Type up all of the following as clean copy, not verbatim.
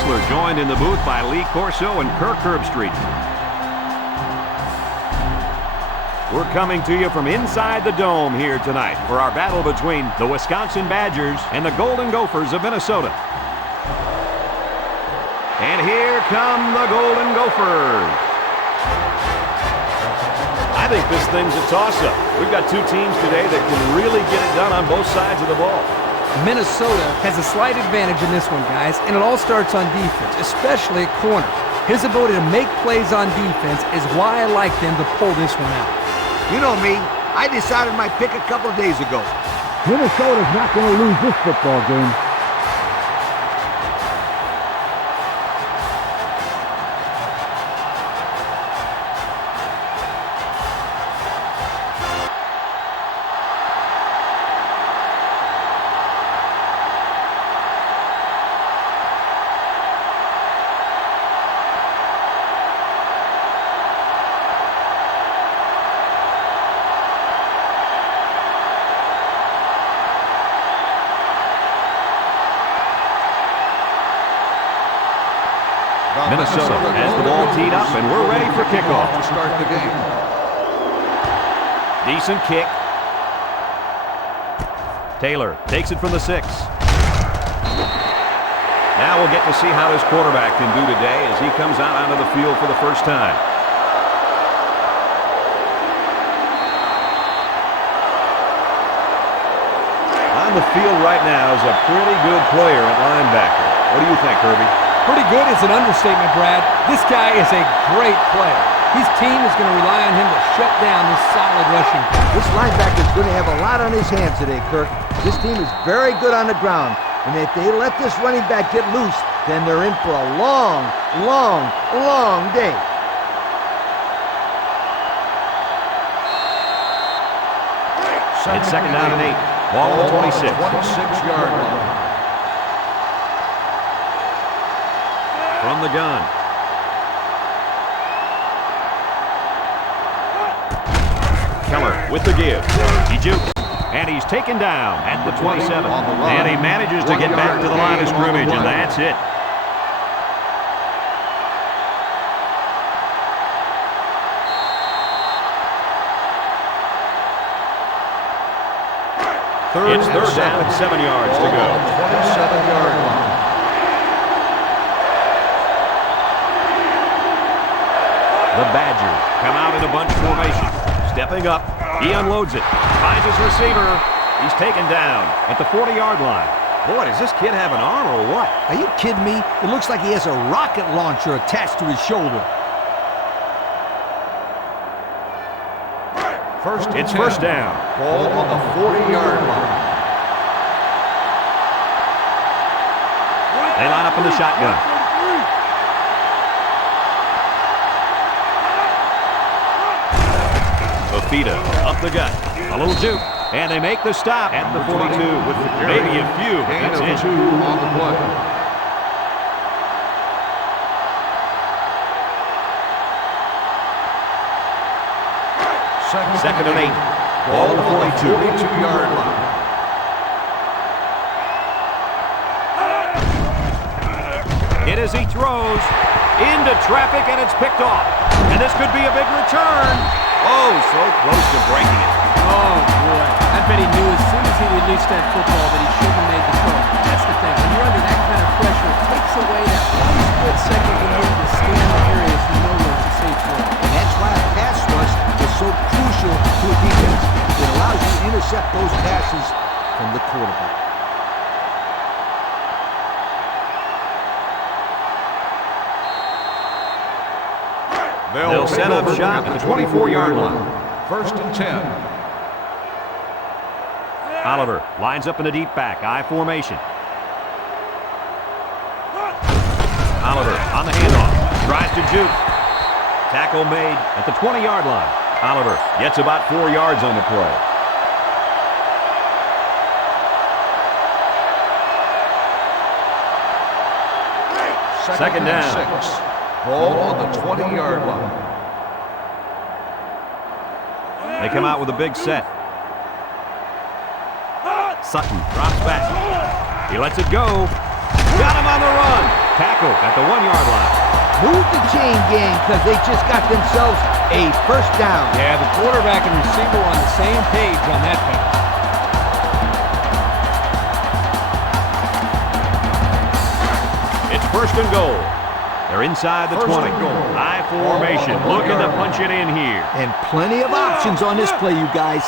Kessler, joined in the booth by Lee Corso and Kirk Herbstreit. We're coming to you from inside the dome here tonight for our battle between the Wisconsin Badgers and the Golden Gophers of Minnesota. And here come the Golden Gophers. I think this thing's a toss-up. We've got two teams today that can really get it done on both sides of the ball. Minnesota has a slight advantage in this one, guys, and it all starts on defense, especially at corner. His ability to make plays on defense is why I like them to pull this one out. You know me, I decided my pick a couple of days ago. Minnesota's not going to lose this football game. Minnesota has the ball teed up, and we're ready for kickoff. To start the game. Decent kick. Taylor takes it from the 6. Now we'll get to see how this quarterback can do today as he comes out onto the field for the first time. On the field right now is a pretty good player at linebacker. What do you think, Kirby? Pretty good is an understatement, Brad. This guy is a great player. His team is going to rely on him to shut down this solid rushing attack. This linebacker is going to have a lot on his hands today, Kirk. This team is very good on the ground, and if they let this running back get loose, then they're in for a long, long, long day. It's second down and 8. Ball on the 26. 26-yard line. From the gun. Keller with the give. He jukes. And he's taken down at the 27. And he manages to get back to the line of scrimmage, and that's it. It's third down and 7 yards to go. 27-yard line. The Badgers come out in a bunch formation. Stepping up, he unloads it. Finds his receiver. He's taken down at the 40-yard line. Boy, does this kid have an arm or what? Are you kidding me? It looks like he has a rocket launcher attached to his shoulder. It's first down. Ball on the 40-yard line. They line up in the shotgun. Fafita up the gut. A little juke. And they make the stop at the 42 with maybe a few. Gain That's of it. 2 on the play. Second and 8. Ball on the 42. 42-yard line. Hit as he throws into traffic, and it's picked off. And this could be a big return. Oh, so close to breaking it. Oh, boy. I bet he knew as soon as he released that football that he shouldn't have made the throw. That's the thing. When you're under that kind of pressure, it takes away that one split second you need to scan the area so you know where it's a safe throw. And that's why a pass rush is so crucial to a defense. It allows you to intercept those passes from the quarterback. They'll set up shop at the 24-yard line. First and 10. Oliver lines up in the deep back, I formation. Oliver on the handoff, tries to juke. Tackle made at the 20-yard line. Oliver gets about 4 yards on the play. Second down. 6. Ball on the 20-yard line. They come out with a big set. Sutton drops back. He lets it go. Got him on the run. tackle at the 1-yard line. Move the chain gang because they just got themselves a first down. Yeah, the quarterback and receiver were on the same page on that pass. It's first and goal. They're inside the 20. High formation, looking to punch it in here. And plenty of options on this play, you guys.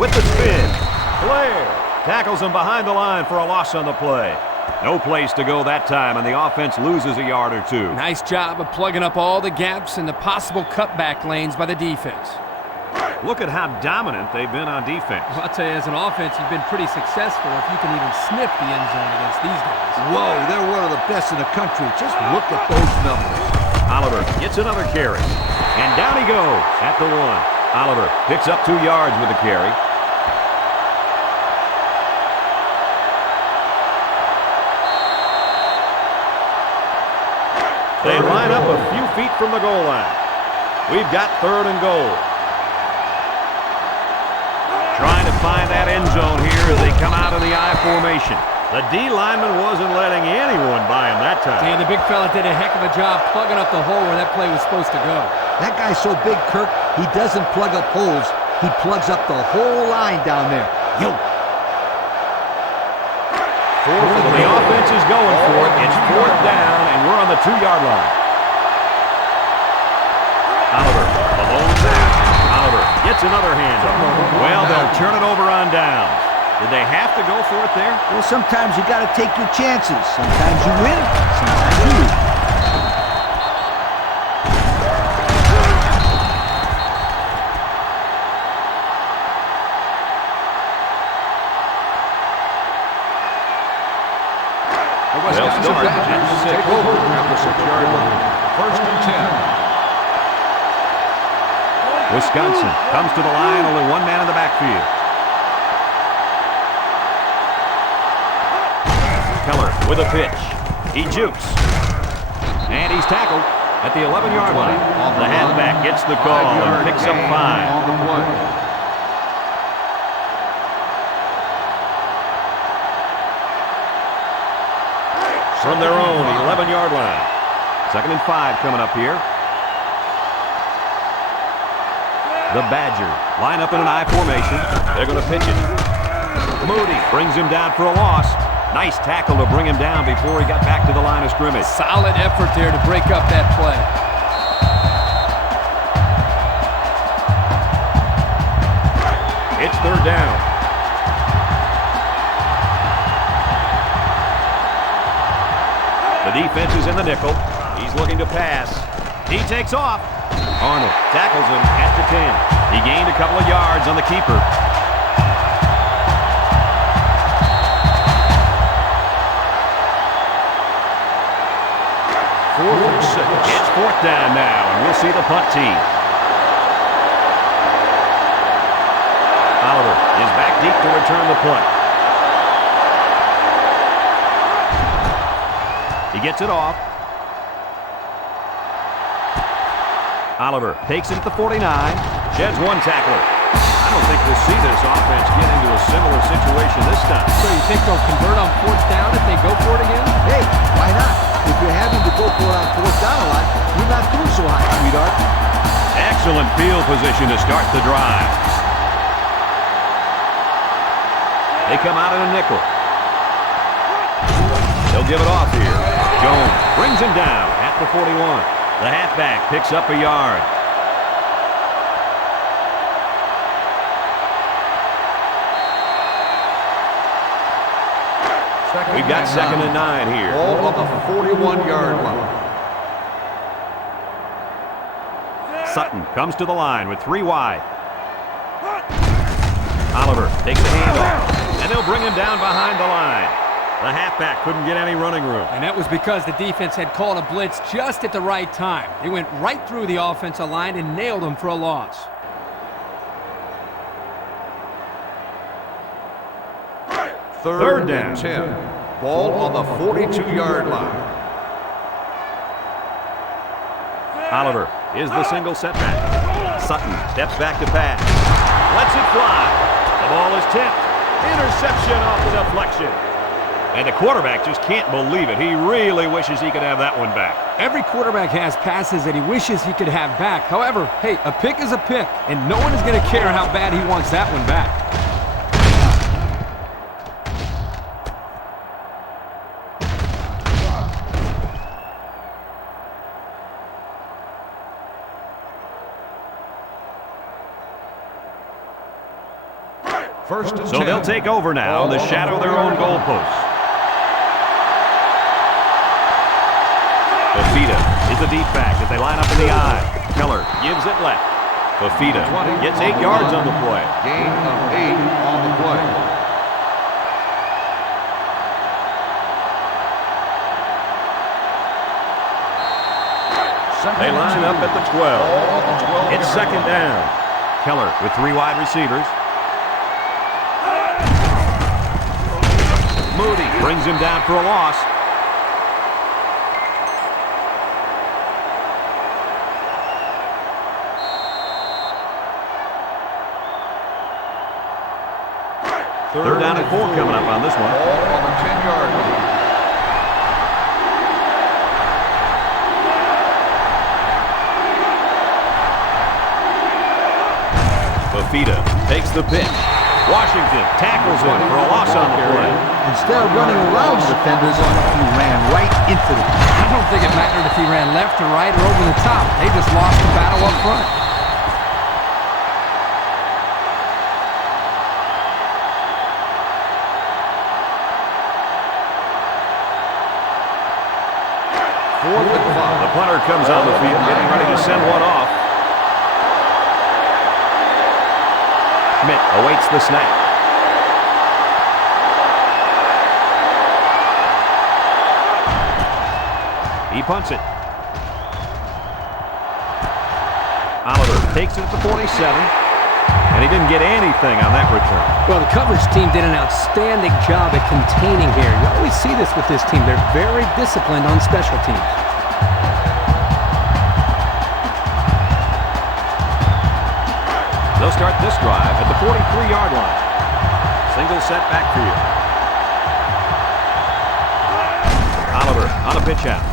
With the spin, Blair tackles him behind the line for a loss on the play. No place to go that time, and the offense loses a yard or two. Nice job of plugging up all the gaps and the possible cutback lanes by the defense. Look at how dominant they've been on defense. Well, I'll tell you, as an offense, you've been pretty successful if you can even sniff the end zone against these guys. Whoa, they're one of the best in the country. Just look at those numbers. Oliver gets another carry, and down he goes at the 1. Oliver picks up 2 yards with the carry. They line up a few feet from the goal line. We've got 3rd and goal. Trying to find that end zone here as they come out of the I formation. The D lineman wasn't letting anyone by him that time. Yeah, the big fella did a heck of a job plugging up the hole where that play was supposed to go. That guy's so big, Kirk, he doesn't plug up holes. He plugs up the whole line down there. Yo! The offense is going for it. It's 4th down, and we're on the 2-yard line. Oliver, the lone back. Oliver gets another hand. Well, they'll turn it over on downs. Did they have to go for it there? Well, sometimes you got to take your chances. Sometimes you win, sometimes you lose. They'll start at 6. Take over at the 6-yard line. First and 10. Wisconsin comes to the line, only one man in the backfield. Keller with a pitch. He jukes. And he's tackled at the 11-yard line. The halfback gets the call and picks up 5. On the play. From their own 11-yard line. 2nd and 5 coming up here. The Badgers line up in an I formation. They're going to pitch it. Moody brings him down for a loss. Nice tackle to bring him down before he got back to the line of scrimmage. Solid effort there to break up that play. It's 3rd down. The defense is in the nickel. He's looking to pass. He takes off. Arnold tackles him at the 10. He gained a couple of yards on the keeper. 4th and 6. It's 4th down now, and we'll see the punt team. Oliver is back deep to return the punt. He gets it off. Oliver takes it at the 49. Sheds one tackler. I don't think we'll see this offense get into a similar situation this time. So you think they'll convert on 4th down if they go for it again? Hey, why not? If you're having to go for it on 4th down a lot, you're not doing so hot, sweetheart. Excellent field position to start the drive. They come out in a nickel. They'll give it off here. Jones brings him down at the 41. The halfback picks up a yard. We've got 2nd and 9 here. Ball on the 41-yard line. Sutton comes to the line with 3 wide. Oliver takes the handoff, and they'll bring him down behind the line. The halfback couldn't get any running room. And that was because the defense had called a blitz just at the right time. They went right through the offensive line and nailed him for a loss. Third down. and 10. Ball on the 42-yard line. Oliver is the single setback. Sutton steps back to pass. Lets it fly. The ball is tipped. Interception off the deflection. And the quarterback just can't believe it. He really wishes he could have that one back. Every quarterback has passes that he wishes he could have back. However, hey, a pick is a pick, and no one is going to care how bad he wants that one back. First and So 10. they'll take over now in the shadow of their own goalposts. Fafita is the deep back as they line up in the eye. Keller gives it left. Fafita gets 8 yards on the play. Gain of 8 on the play. They line up at the 12. It's second down. Keller with 3 wide receivers. Moody brings him down for a loss. Third down and 4 coming up on this one. Ball on the 10-yard line. Fafita takes the pitch. Washington tackles him for a loss on the play. Instead of running around the defenders, he ran right into them. I don't think it mattered if he ran left or right or over the top. They just lost the battle up front. Fourth and 5. The punter comes on the field, getting ready to send one off. Schmidt awaits the snap. He punts it. Oliver takes it at the 47, and he didn't get anything on that return. Well, the coverage team did an outstanding job at containing here. You always see this with this team. They're very disciplined on special teams. They'll start this drive at the 43-yard line. Single set backfield. Oliver on a pitch out.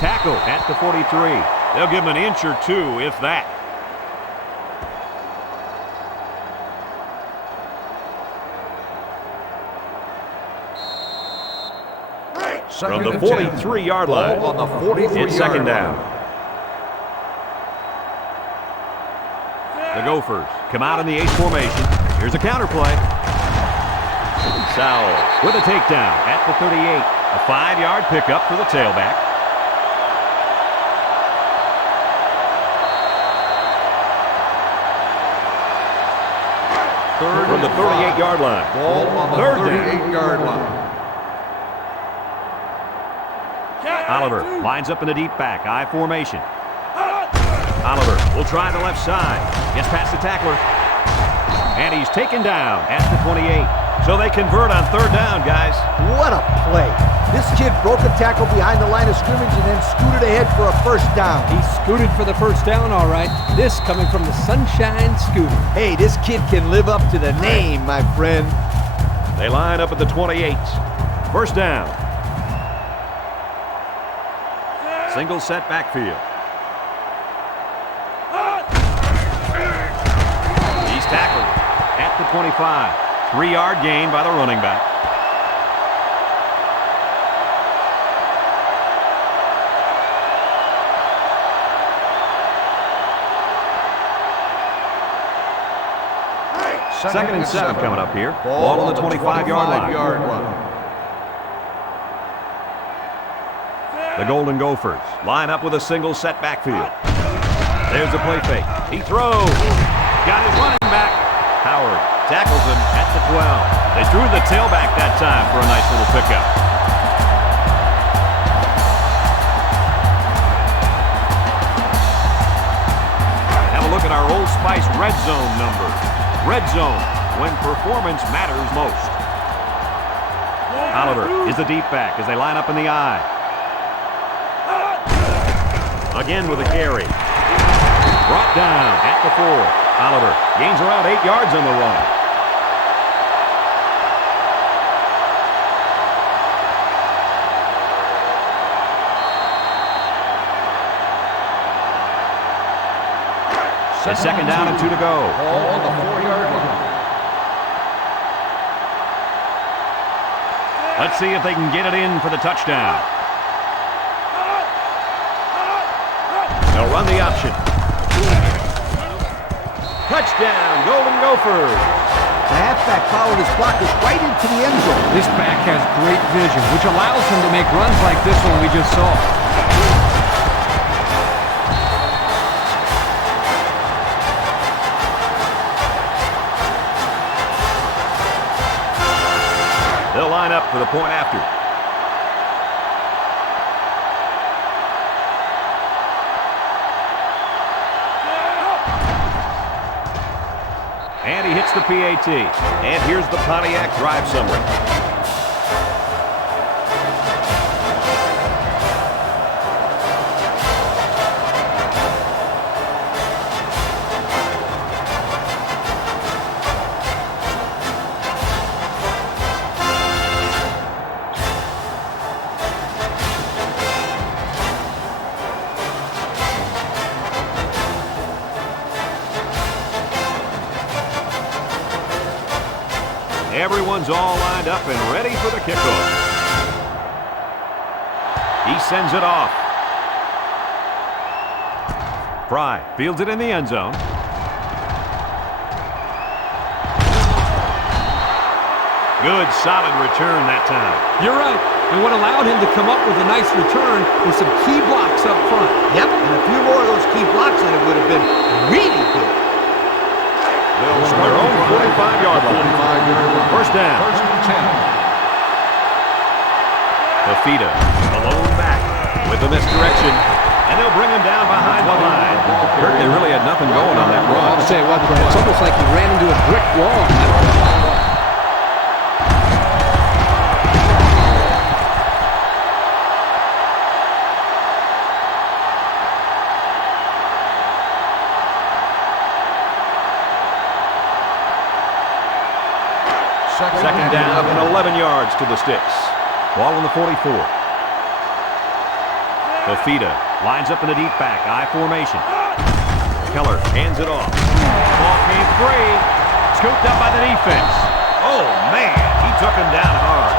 Tackle at the 43. They'll give him an inch or two, if that. From the 43-yard line, Ball on the 43-yard it's second down. line. The Gophers come out in the H formation. Here's a counter play. Sowell with a takedown at the 38. A 5-yard pickup for the tailback. Third From the 38-yard line. Ball on the Third down. 38-yard line. Oliver lines up in the deep back, I formation. Oliver will try the left side. Gets past the tackler. And he's taken down at the 28. So they convert on third down, guys. What a play. This kid broke a tackle behind the line of scrimmage and then scooted ahead for a first down. He scooted for the first down, all right. This coming from the Sunshine Scooter. Hey, this kid can live up to the name, my friend. They line up at the 28. First down. Single set backfield. He's tackled at the 25. 3-yard gain by the running back. Second and 7 coming up here. Ball on the 25-yard line. The Golden Gophers line up with a single set backfield. There's a play fake. He throws. Got his running back. Howard tackles him at the 12. They threw the tailback that time for a nice little pickup. Have a look at our Old Spice Red Zone numbers. Red Zone, when performance matters most. Oliver is the deep back as they line up in the eye. Again with a carry. Brought down at the 4. Oliver gains around 8 yards on the run. It's second down and 2 to go. Ball on the 4-yard line. Let's see if they can get it in for the touchdown. They'll run the option. Touchdown, Golden Gophers. The halfback followed his blockers right into the end zone. This back has great vision, which allows him to make runs like this one we just saw. They'll line up for the point after. And he hits the PAT. And here's the Pontiac drive summary. Everyone's all lined up and ready for the kickoff. He sends it off. Fry fields it in the end zone. Good, solid return that time. You're right. And what allowed him to come up with a nice return was some key blocks up front. Yep, and a few more of those key blocks and it would have been really good. Bills from their own 45-yard line. First down. First and 10. Fafita, alone back with the misdirection. And they'll bring him down behind the line. Kirk, they really had nothing going on that run. I'll tell you what, it's almost like he ran into a brick wall. Second down and 11 yards to the sticks. Ball on the 44. Fafita lines up in the deep back, I formation. Keller hands it off. Ball came free. Scooped up by the defense. Oh, man, he took him down hard.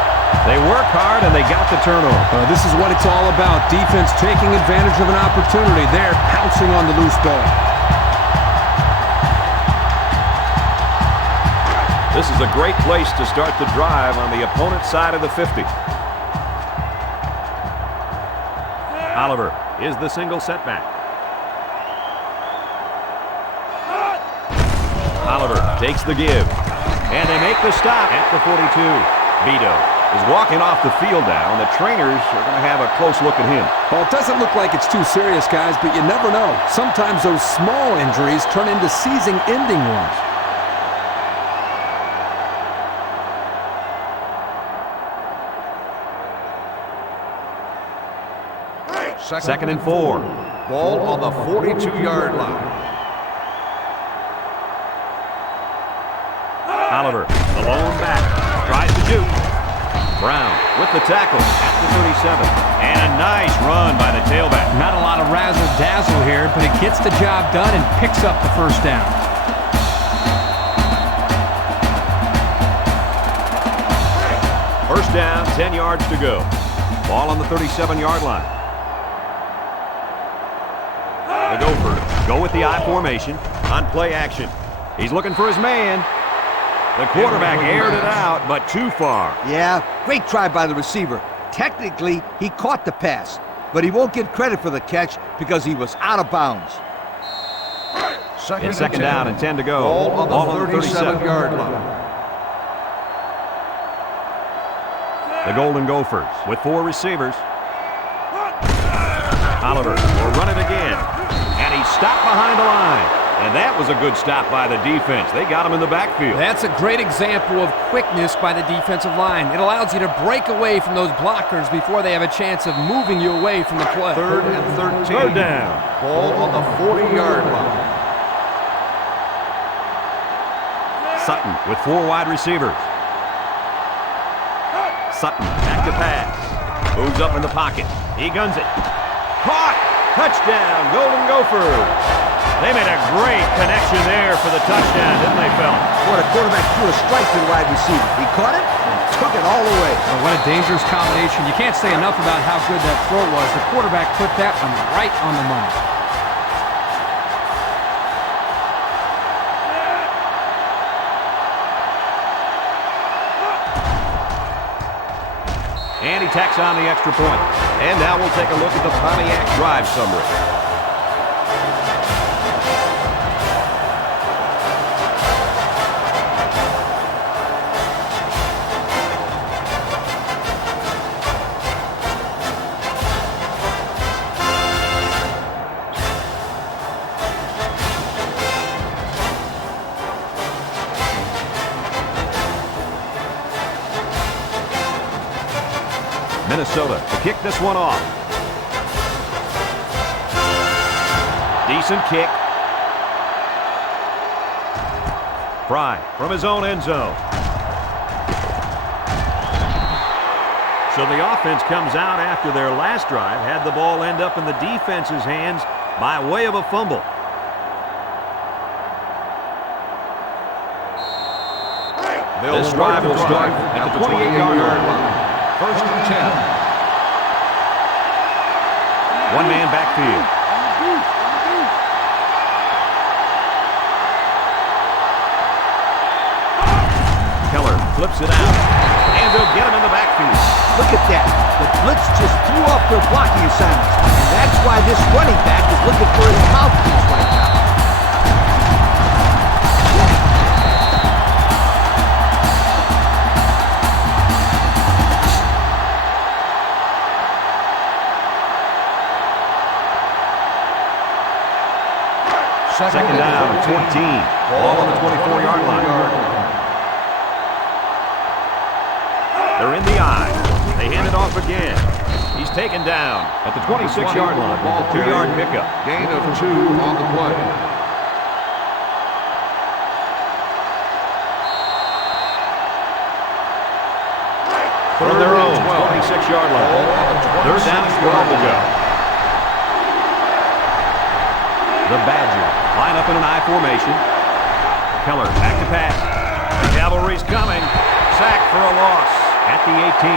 They work hard and they got the turnover. This is what it's all about. Defense taking advantage of an opportunity. They're pouncing on the loose ball. This is a great place to start the drive on the opponent's side of the 50. Oliver is the single setback. Oliver takes the give. And they make the stop at the 42. Vito is walking off the field now, and the trainers are going to have a close look at him. Well, it doesn't look like it's too serious, guys, but you never know. Sometimes those small injuries turn into season-ending ones. Second and 4. Ball on the 42-yard line. Oliver, the lone back, tries to shoot. Brown with the tackle at the 37. And a nice run by the tailback. Not a lot of razzle-dazzle here, but it gets the job done and picks up the first down. First down, 10 yards to go. Ball on the 37-yard line. The Gophers go with the I formation on play action. He's looking for his man. The quarterback aired it out, but too far. Yeah, great try by the receiver. Technically, he caught the pass, but he won't get credit for the catch because he was out of bounds. It's second down and 10 to go. Ball on the 37-yard line. The Golden Gophers with 4 receivers. Oliver will run it again. And he's stopped behind the line. And that was a good stop by the defense. They got him in the backfield. That's a great example of quickness by the defensive line. It allows you to break away from those blockers before they have a chance of moving you away from the play. Third and 13. Third down. Ball on the 40-yard line. Sutton with 4 wide receivers. Sutton back to pass. Moves up in the pocket. He guns it. Caught! Touchdown, Golden Gophers! They made a great connection there for the touchdown, didn't they, Phil? What a quarterback threw a strike to the wide receiver. He caught it and took it all the way. Oh, what a dangerous combination. You can't say enough about how good that throw was. The quarterback put that one right on the money. And he tacks on the extra point. And now we'll take a look at the Pontiac drive summary. Minnesota to kick this one off. Decent kick. Fry from his own end zone. So the offense comes out after their last drive, had the ball end up in the defense's hands by way of a fumble. This drive will start at the 28-yard line. First and 10. One man backfield. Keller flips it out. And they'll get him in the backfield. Look at that. The blitz just threw off their blocking assignments. And that's why this running back is looking for his mouthpiece right now. Second down, 14. Ball on the 24-yard line. They're in the eye. They hand it off again. He's taken down at the 26-yard line. Ball 2-yard pickup. Gain of 2 on the play. From their own 26-yard line. They're down 12 to go. The Badgers line up in an I formation. Keller back to pass. The cavalry's coming. Sack for a loss at the 18.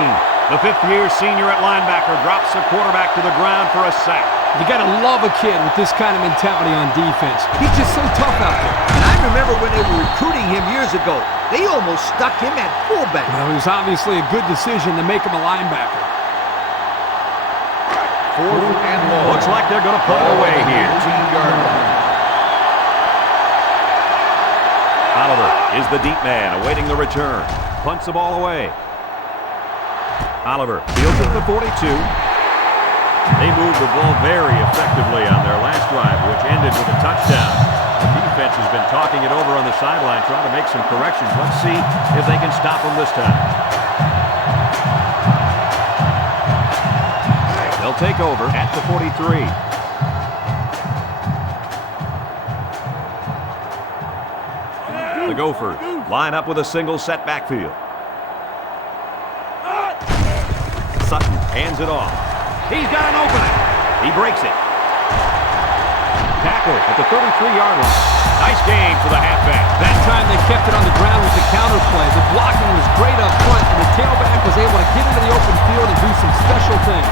The fifth-year senior at linebacker drops the quarterback to the ground for a sack. You got to love a kid with this kind of mentality on defense. He's just so tough out there. And I remember when they were recruiting him years ago, they almost stuck him at fullback. Well, it was obviously a good decision to make him a linebacker. Fourth and long. Looks like they're going to put it away here. 18-yard line. Oliver is the deep man awaiting the return. Punts the ball away. Oliver fields at the 42. They moved the ball very effectively on their last drive, which ended with a touchdown. The defense has been talking it over on the sideline, trying to make some corrections. Let's see if they can stop them this time. They'll take over at the 43. The Gophers line up with a single set backfield. Sutton hands it off. He's got an opening. He breaks it. Tackle at the 33-yard line. Nice game for the halfback. That time they kept it on the ground with the counter play. The blocking was great up front, and the tailback was able to get into the open field and do some special things.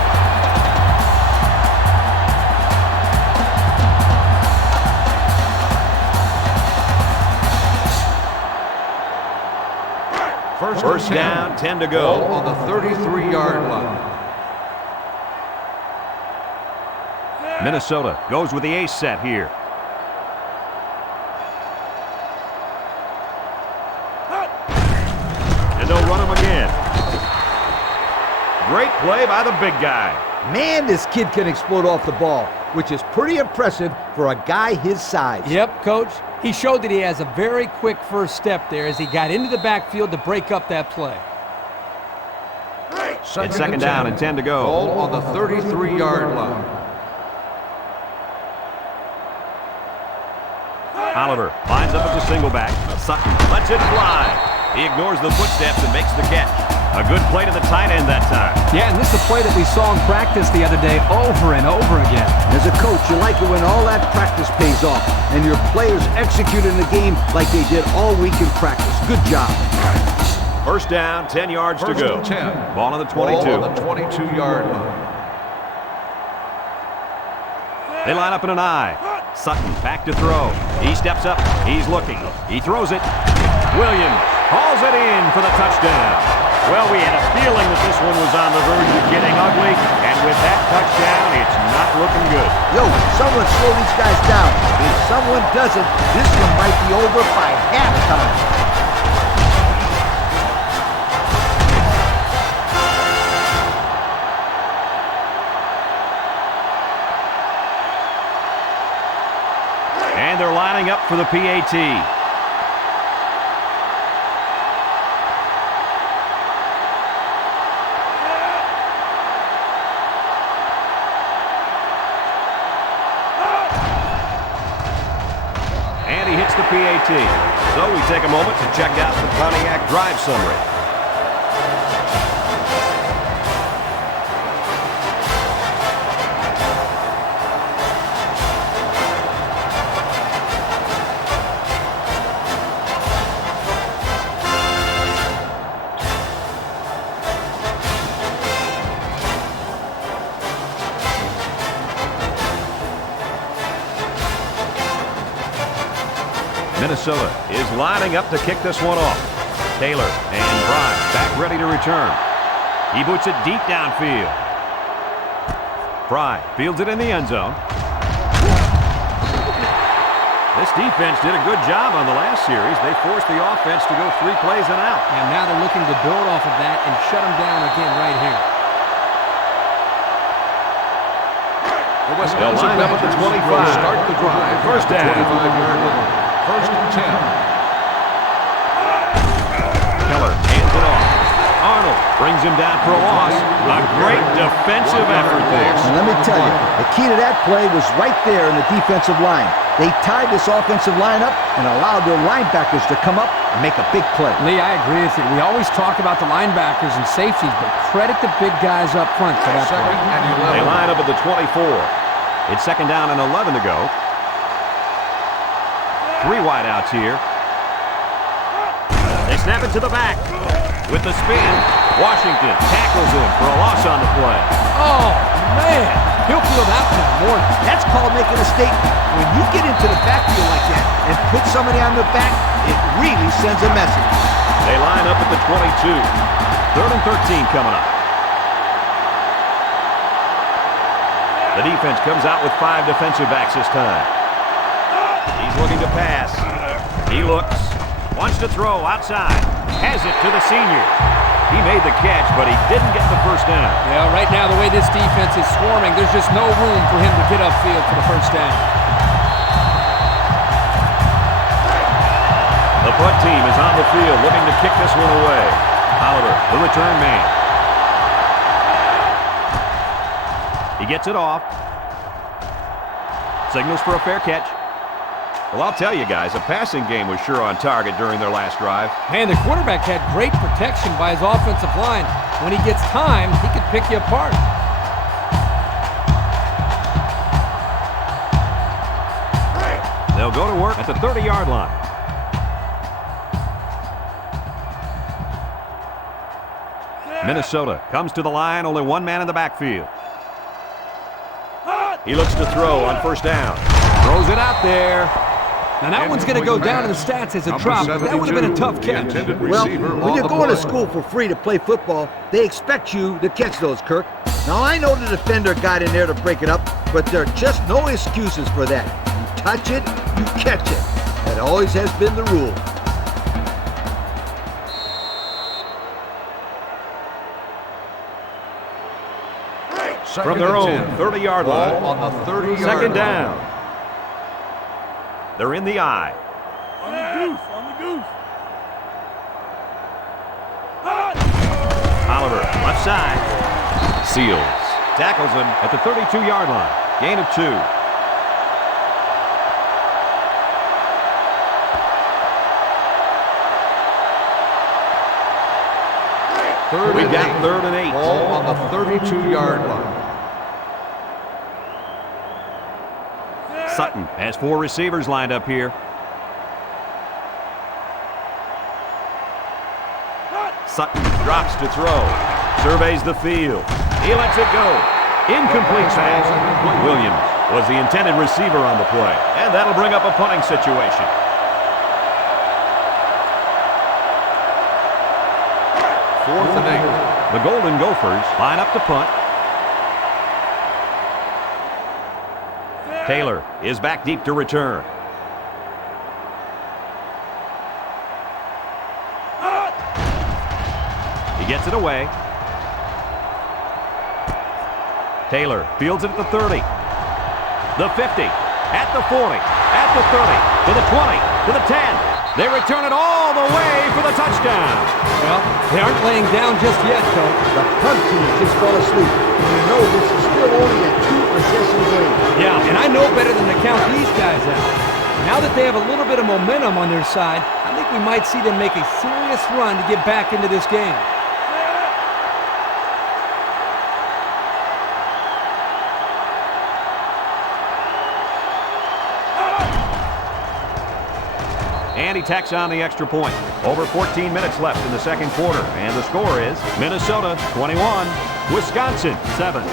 First down, 10 to go. Ball on the 33-yard line. Minnesota goes with the ace set here. And they'll run him again. Great play by the big guy. Man, this kid can explode off the ball, which is pretty impressive for a guy his size. Yep, Coach. He showed that he has a very quick first step there as he got into the backfield to break up that play. It's second down and 10 to go. Ball on the 33-yard line. Oliver lines up at the single back. Sutton lets it fly. He ignores the footsteps and makes the catch. A good play to the tight end that time. Yeah, and this is a play that we saw in practice the other day over and over again. As a coach, you like it when all that practice pays off and your players execute in the game like they did all week in practice. Good job. First down, 10 yards to go. 10. Ball on the 22. Ball on the 22-yard line. They line up in an I. Sutton back to throw. He steps up. He's looking. He throws it. Williams hauls it in for the touchdown. Well, we had a feeling that this one was on the verge of getting ugly, and with that touchdown, it's not looking good. Yo, someone slow these guys down. If someone doesn't, this one might be over by halftime. And they're lining up for the PAT. And he hits the PAT. So we take a moment to check out the Pontiac drive summary. Minnesota is lining up to kick this one off. Taylor and Bryant back ready to return. He boots it deep downfield. Fry fields it in the end zone. This defense did a good job on the last series. They forced the offense to go 3 plays and out. And now they're looking to build off of that and shut them down again right here. They'll line up at the 25. Start the drive. First down. 25-yard line. First and 10. Keller hands it off. Arnold brings him down for a loss. A great defensive effort there. And let me tell you, the key to that play was right there in the defensive line. They tied this offensive line up and allowed their linebackers to come up and make a big play. Lee, I agree with you. We always talk about the linebackers and safeties, but credit the big guys up front for that play. Second and They 11. line up at the 24. It's second down and 11 to go. 3 wideouts here. They snap it to the back. With the spin, Washington tackles him for a loss on the play. Oh, man. He'll feel that one in the morning. That's called making a statement. When you get into the backfield like that and put somebody on their back, it really sends a message. They line up at the 22. Third and 13 coming up. The defense comes out with 5 defensive backs this time. He's looking to pass. He looks. Wants to throw outside. Has it to the senior. He made the catch, but he didn't get the first down. Yeah, right now, the way this defense is swarming, there's just no room for him to get upfield for the first down. The punt team is on the field looking to kick this one away. Oliver, the return man. He gets it off. Signals for a fair catch. Well, I'll tell you guys, the passing game was sure on target during their last drive. Man, the quarterback had great protection by his offensive line. When he gets time, he could pick you apart. They'll go to work at the 30-yard line. Minnesota comes to the line, only one man in the backfield. He looks to throw on first down. Throws it out there. Now that one's going to go down in the stats as a drop. That would have been a tough catch. Well, when you're going to school for free to play football, they expect you to catch those, Kirk. Now, I know the defender got in there to break it up, but there are just no excuses for that. You touch it, you catch it. That always has been the rule. From their own 30-yard line. Ball on the 30-yard line. Second down. They're in the eye. On the goose, on the goose. Oliver, left side. Seals. Tackles him at the 32-yard line. Gain of 2. We've got 3rd and 8. Ball on the 32-yard line. Sutton has 4 receivers lined up here. Sutton drops to throw. Surveys the field. He lets it go. Incomplete pass. Williams was the intended receiver on the play. And that'll bring up a punting situation. Fourth and 8. The Golden Gophers line up to punt. Taylor is back deep to return. He gets it away. Taylor fields it at the 30. The 50. At the 40. At the 30. To the 20. To the 10. They return it all the way for the touchdown. Well, they aren't laying down just yet, Coach. The punt team just fell asleep. And you know this is still only a 2-possession game. Yeah, and I know better than to count these guys out. Now that they have a little bit of momentum on their side, I think we might see them make a serious run to get back into this game. And he tacks on the extra point. Over 14 minutes left in the second quarter. And the score is Minnesota 21, Wisconsin 7.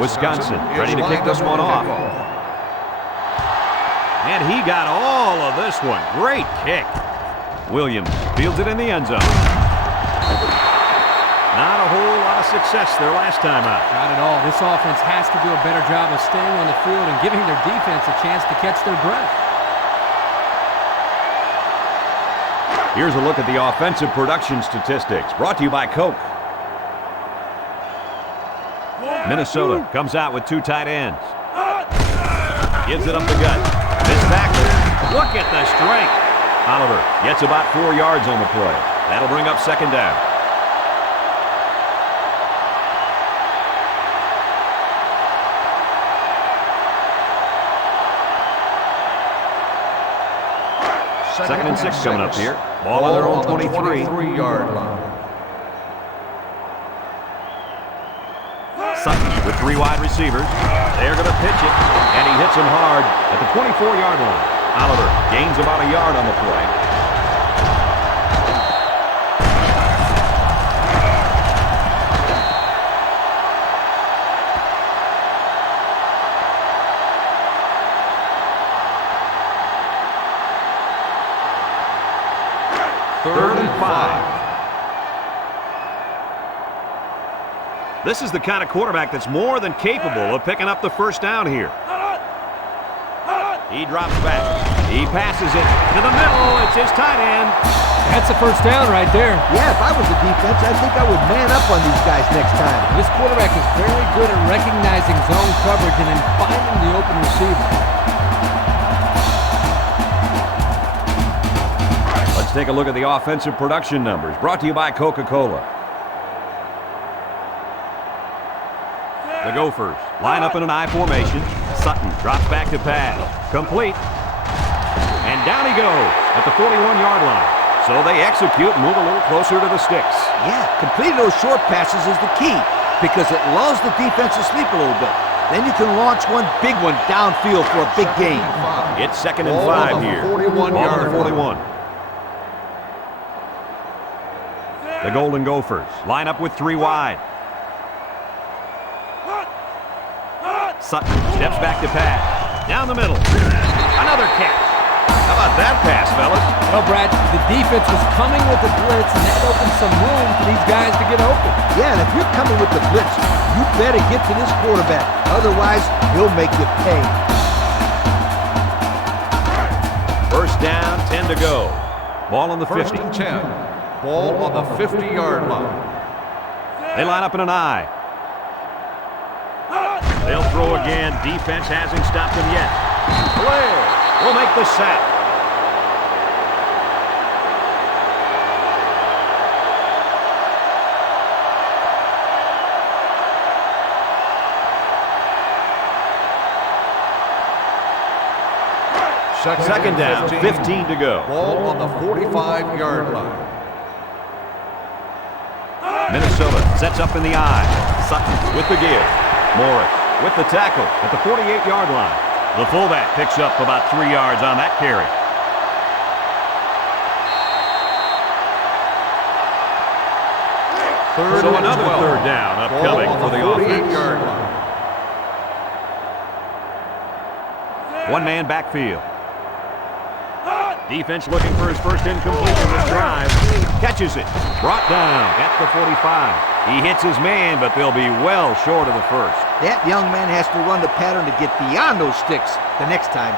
Wisconsin ready to kick this one off. And he got all of this one. Great kick. Williams fields it in the end zone. Not a whole lot of success their last time out. Not at all. This offense has to do a better job of staying on the field and giving their defense a chance to catch their breath. Here's a look at the offensive production statistics brought to you by Coke. Minnesota comes out with 2 tight ends. Gives it up the gut. Missed tackle. Look at the strength. Oliver gets about 4 yards on the play. That'll bring up second down. Second and 6 coming up here. Ball on their own 23-yard line. Sutton with 3 wide receivers. They're going to pitch it, and he hits him hard at the 24-yard line. Oliver gains about a yard on the play. Third and 5. This is the kind of quarterback that's more than capable of picking up the first down here. He drops back. He passes it to the middle. It's his tight end. That's a first down right there. Yeah, if I was the defense, I think I would man up on these guys next time. This quarterback is very good at recognizing zone coverage and then finding the open receiver. Let's take a look at the offensive production numbers brought to you by Coca-Cola. The Gophers line up in an I formation. Sutton drops back to pass. Complete. And down he goes at the 41-yard line. So they execute and move a little closer to the sticks. Yeah, completing those short passes is the key because it lulls the defense to sleep a little bit. Then you can launch one big one downfield for a big gain. It's second and 5 here. 41-yard 41. The Golden Gophers line up with 3 wide. Sutton steps back to pass. Down the middle. Another catch. How about that pass, fellas? Well, Brad, the defense was coming with the blitz, and that opened some room for these guys to get open. Yeah, and if you're coming with the blitz, you better get to this quarterback. Otherwise, he'll make you pay. First down, 10 to go. Ball on the 50. First and 10. Ball on the 50-yard line. They line up in an I. They'll throw again. Defense hasn't stopped them yet. Blair will make the sack. Second down, 15 to go. Ball on the 45-yard line. Minnesota sets up in the eye. Sutton with the give. Morris with the tackle at the 48-yard line. The fullback picks up about 3 yards on that carry. So another third down upcoming for the offense. One-man backfield. Defense looking for his first incompletion this drive. Catches it. Brought down at the 45. He hits his man, but they'll be well short of the first. That young man has to run the pattern to get beyond those sticks the next time.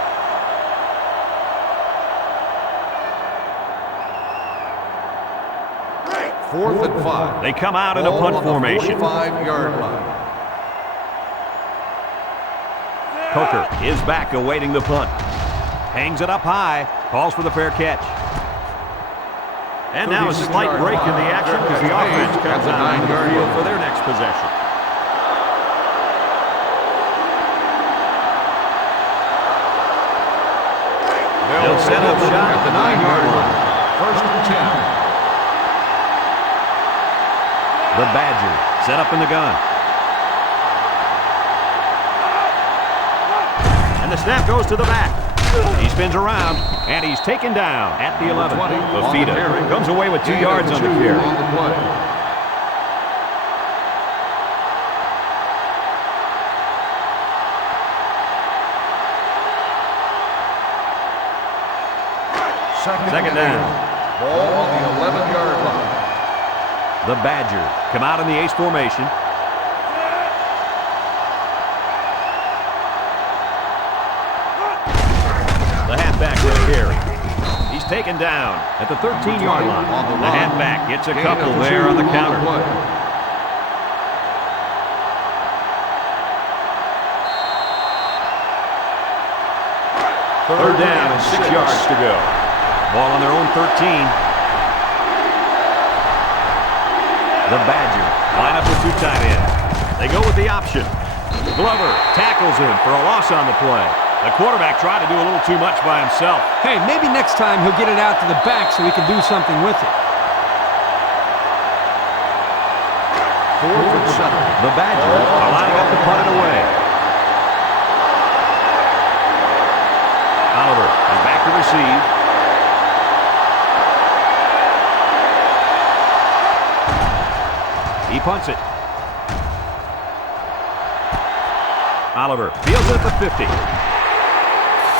Fourth and 5. They come out in a punt formation. 45-yard line. Coker is back awaiting the punt. Hangs it up high. Calls for the fair catch. And now a slight break in the action because the offense comes out on the field for their next possession. They'll set up shot at the 9-yard line. First and 10. The Badger set up in the gun. And the snap goes to the back. He spins around, and he's taken down at the 11. Fafita comes away with 2 yards on the carry. Second down. Ball on the 11-yard line. The Badger come out in the ace formation. The halfback with a carry. He's taken down at the 13-yard line. The halfback gets a couple there on the counter. Third down and 6 yards to go. Ball on their own 13. The Badger line up with 2 tight ends. They go with the option. Glover tackles him for a loss on the play. The quarterback tried to do a little too much by himself. Hey, maybe next time he'll get it out to the back so he can do something with it. Fourth and 7. The Badger are lining up to punt it away. Oliver is back to receive. He punts it. Oliver fields it at the 50.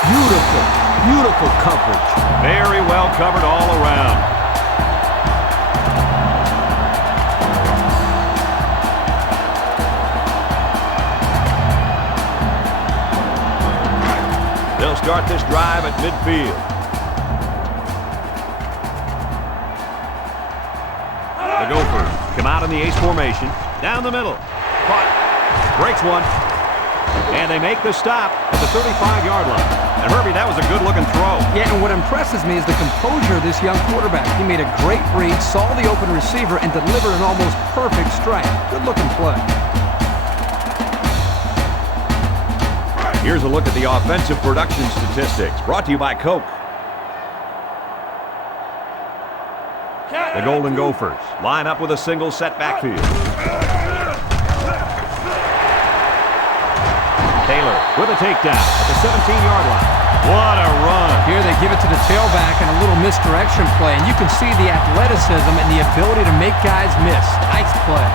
Beautiful, beautiful coverage. Very well covered all around. They'll start this drive at midfield. The Gophers come out in the ace formation. Down the middle. Caught. Breaks one. And they make the stop at the 35-yard line. And Herbie, that was a good-looking throw. Yeah, and what impresses me is the composure of this young quarterback. He made a great read, saw the open receiver, and delivered an almost perfect strike. Good-looking play. Here's a look at the offensive production statistics, brought to you by Coke. The Golden Gophers line up with a single set backfield. Taylor with a takedown at the 17-yard line. What a run. Here they give it to the tailback and a little misdirection play, and you can see the athleticism and the ability to make guys miss. Nice play.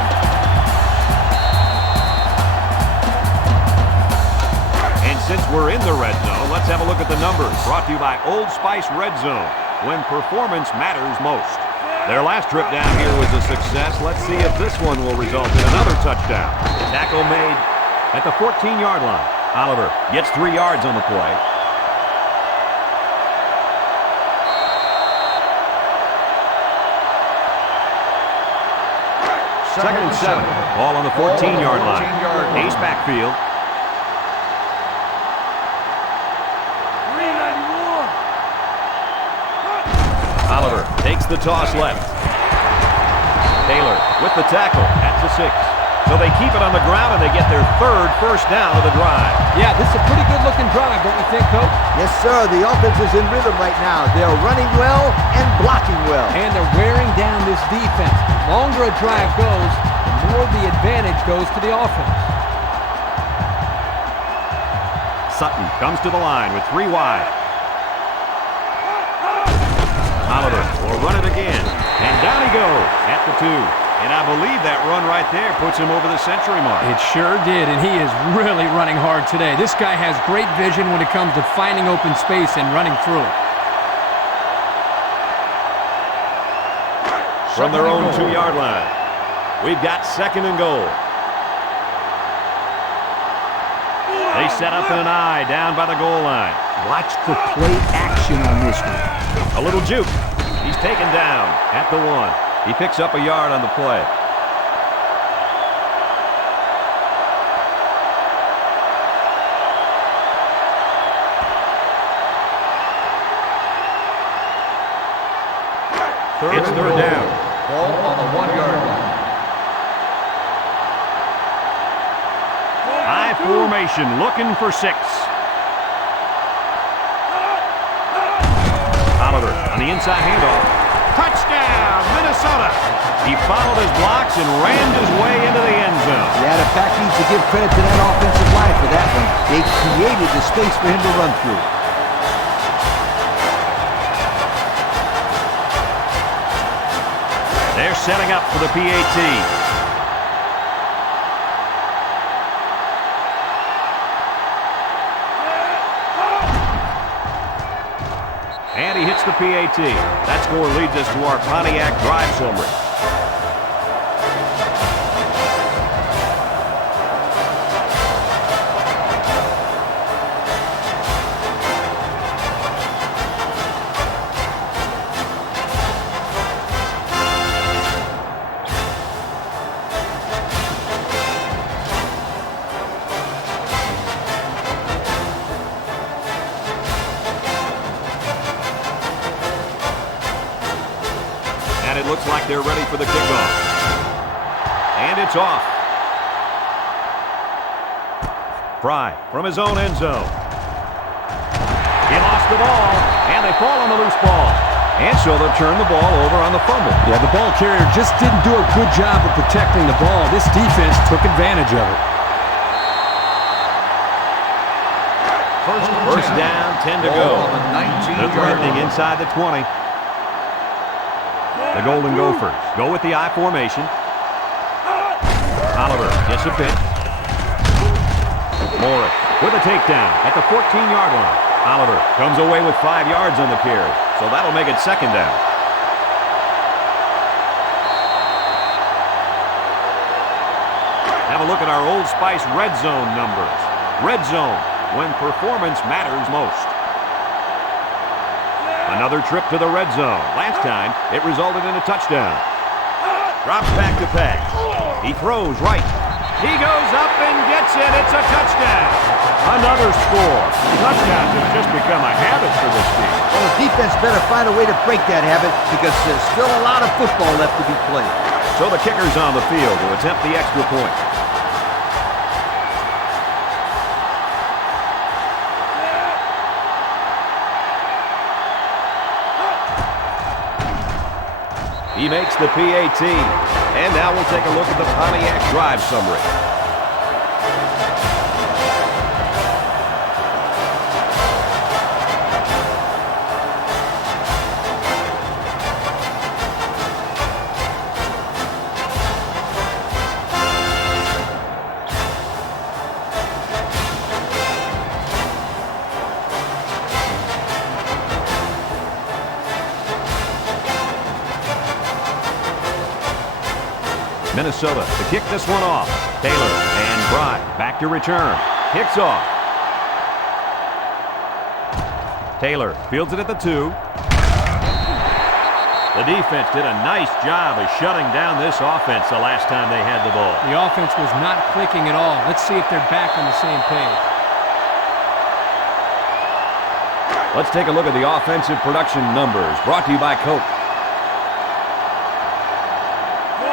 And since we're in the red zone, let's have a look at the numbers, brought to you by Old Spice Red Zone, when performance matters most. Their last trip down here was a success. Let's see if this one will result in another touchdown. Tackle made at the 14-yard line. Oliver gets 3 yards on the play. Second and 7. Ball on the 14-yard line. Ace backfield. Oliver takes the toss left. Taylor with the tackle at the 6. So they keep it on the ground, and they get their third first down of the drive. Yeah, this is a pretty good-looking drive, don't you think, Coach? Yes, sir. The offense is in rhythm right now. They're running well and blocking well. And they're wearing down this defense. The longer a drive goes, the more the advantage goes to the offense. Sutton comes to the line with 3 wide. Oliver will run it again. And down he goes at the 2. And I believe that run right there puts him over the century mark. It sure did, and he is really running hard today. This guy has great vision when it comes to finding open space and running through it. From their own 2-yard line, we've got 2nd and goal. They set up in an I down by the goal line. Watch the play action on this one. A little juke. He's taken down at the 1. He picks up a yard on the play. It's third down. Ball on the 1-yard line. High formation, looking for 6. Oliver on the inside handoff. Touchdown, Minnesota! He followed his blocks and rammed his way into the end zone. Yeah, the back needs to give credit to that offensive line for that one. They created the space for him to run through. They're setting up for the PAT. And he hits the PAT. That score leads us to our Pontiac drive summary. And it looks like they're ready for the kickoff. And it's off. Fry from his own end zone. He lost the ball, and they fall on the loose ball. And so they'll turn the ball over on the fumble. Yeah, the ball carrier just didn't do a good job of protecting the ball. This defense took advantage of it. First down, 10 to go. They're threatening inside the 20. The Golden Gophers go with the I formation. Oliver gets a pitch. Morris with a takedown at the 14-yard line. Oliver comes away with 5 yards on the carry, so that'll make it 2nd down. Have a look at our Old Spice red zone numbers. Red zone, when performance matters most. Another trip to the red zone. Last time, it resulted in a touchdown. Drops back to pass. He throws right. He goes up and gets it. It's a touchdown. Another score. Touchdowns have just become a habit for this team. Well, the defense better find a way to break that habit because there's still a lot of football left to be played. So the kicker's on the field to attempt the extra point. He makes the PAT. And now we'll take a look at the Pontiac drive summary. Minnesota to kick this one off. Taylor and Bry back to return. Kicks off. Taylor fields it at the 2. The defense did a nice job of shutting down this offense the last time they had the ball. The offense was not clicking at all. Let's see if they're back on the same page. Let's take a look at the offensive production numbers brought to you by Coke.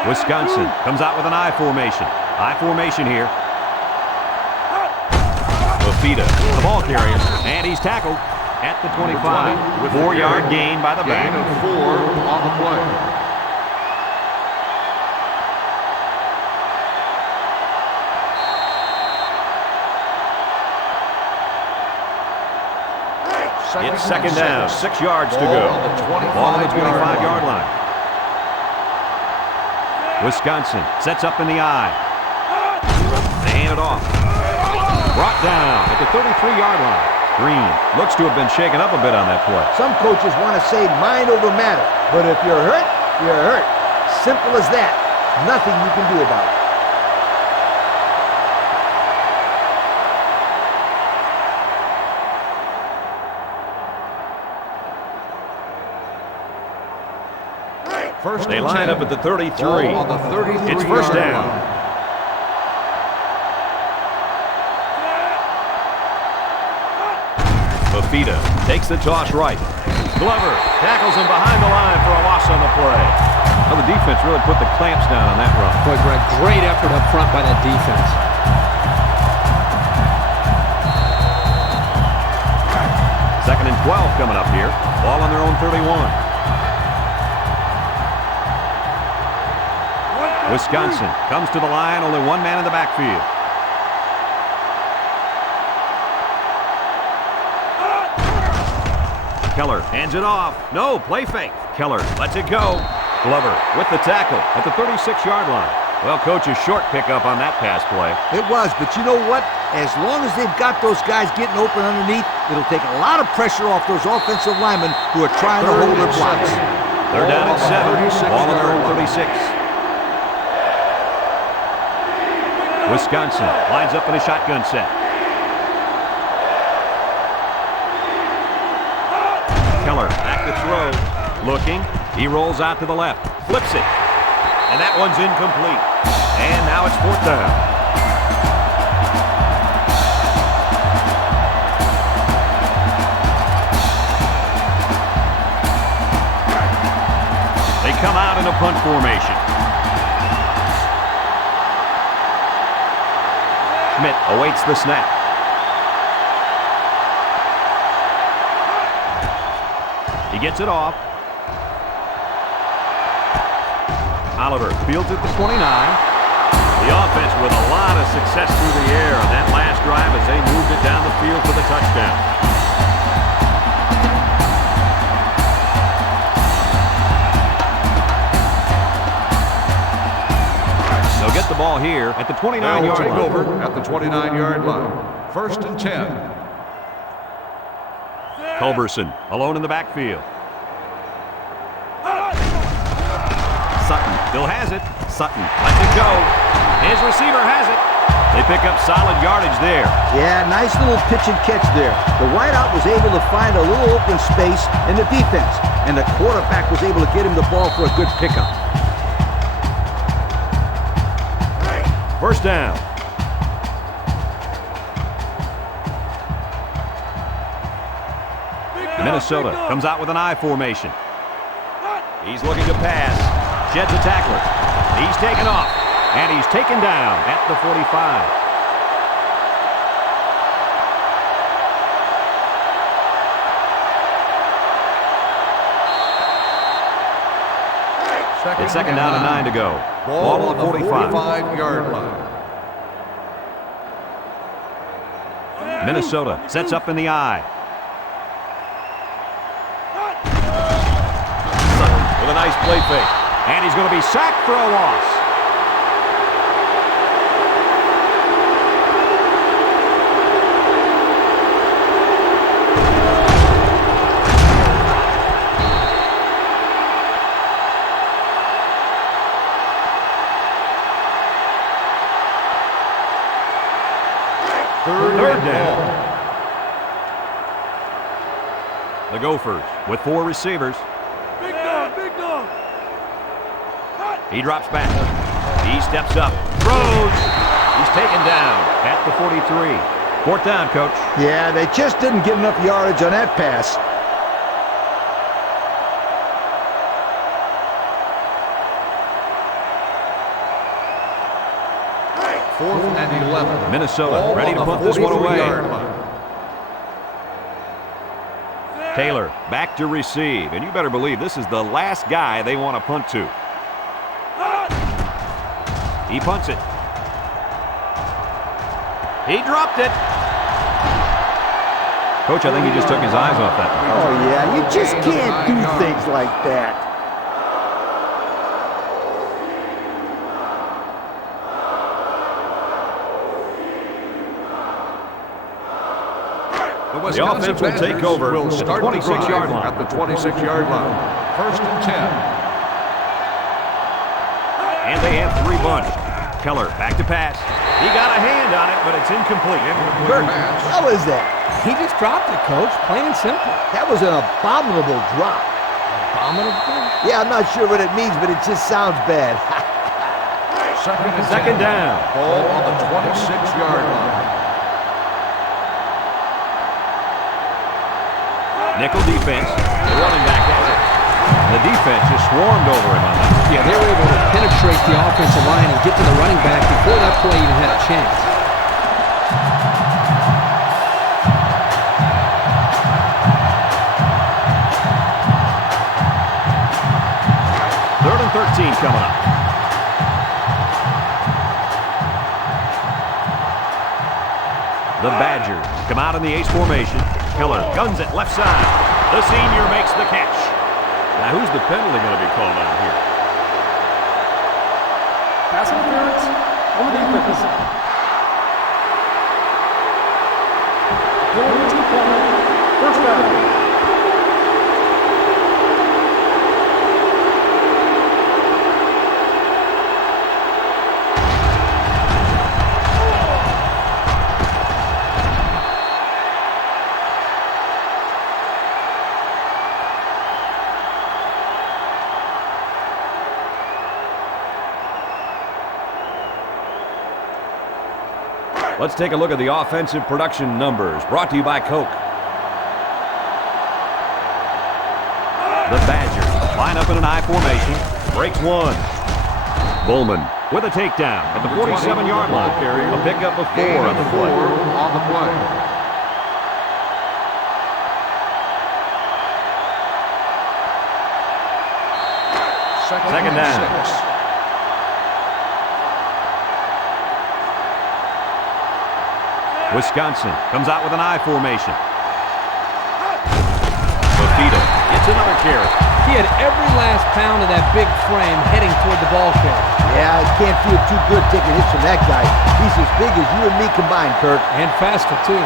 Wisconsin comes out with an I formation. I formation here. Lafita, the ball carrier, and he's tackled at the 25. With 4-yard gain by the back. Gain of 4 on the play. It's second down, 6 yards to go. Ball on the 25-yard line. Wisconsin sets up in the I. They hand it off. Brought down at the 33-yard line. Green looks to have been shaken up a bit on that play. Some coaches want to say mind over matter, but if you're hurt, you're hurt. Simple as that. Nothing you can do about it. They line up at the 33. On the 33 It's first down. Lafita takes the toss right. Glover tackles him behind the line for a loss on the play. Well, the defense really put the clamps down on that run. Boy, Greg, great effort up front by that defense. Second and 12 coming up here. Ball on their own 31. Wisconsin comes to the line, only one man in the backfield. Keller hands it off. No, play fake. Keller lets it go. Glover with the tackle at the 36-yard line. Well, coach, a short pickup on that pass play. It was, but you know what? As long as they've got those guys getting open underneath, it'll take a lot of pressure off those offensive linemen who are trying to hold their blocks. They're down at 7. Ball on their own 36. Wisconsin lines up in a shotgun set. Keller back to throw. Looking. He rolls out to the left. Flips it. And that one's incomplete. And now it's fourth down. They come out in a punt formation. Schmidt awaits the snap. He gets it off. Oliver fields at the 29. The offense with a lot of success through the air on that last drive as they moved it down the field for the touchdown. They'll get the ball here at the 29-yard line. Take over at the 29-yard line. First and 10. Culberson alone in the backfield. Sutton still has it. Sutton lets it go. His receiver has it. They pick up solid yardage there. Yeah, nice little pitch and catch there. The wideout was able to find a little open space in the defense, and the quarterback was able to get him the ball for a good pickup. First down. Minnesota comes out with an I formation. He's looking to pass. Sheds a tackler. He's taken off. And he's taken down at the 45. It's second down and 9 to go. Ball on the 45-yard line. Minnesota sets up in the I. Sutton with a nice play fake. And he's going to be sacked for a loss. Third down. The Gophers with 4 receivers. Big dog, big dog. He drops back. He steps up. Throws. He's taken down at the 43. Fourth down, coach. Yeah, they just didn't get enough yardage on that pass. 4th and 11. Minnesota Ball ready to on the punt this one away. 43-yard line. Taylor back to receive, and you better believe this is the last guy they want to punt to. He punts it. He dropped it. Coach, I think he just took his eyes off that one. Oh, yeah, you just can't do things like that. The offense will take over will at the start 26-yard line. at the 26-yard line. 1st and 10. And they have 3 bunched. Keller back to pass. He got a hand on it, but it's incomplete. Kurt, how is that? He just dropped it, Coach. Plain and simple. That was an abominable drop. Abominable? Yeah, I'm not sure what it means, but it just sounds bad. Second down. Ball on the 26-yard line. Nickel defense. The running back has it. The defense just swarmed over him on that. Yeah, they were able to penetrate the offensive line and get to the running back before that play even had a chance. Third and 13 coming up. The Badgers come out in the ace formation. Keller guns it left side. The senior makes the catch. Now, who's the penalty going to be called on here? Pass interference on the defense. Penalty 2 First down. Let's take a look at the offensive production numbers, brought to you by Coke. The Badgers line up in an I formation, breaks 1. Bullman with a takedown at the 47-yard line. A pickup of 4 on the play. On the play. Second down. 6. Wisconsin comes out with an I formation. Fafita gets another carry. He had every last pound of that big frame heading toward the ball carrier. Yeah, I can't feel too good taking hits from that guy. He's as big as you and me combined, Kurt. And faster, too.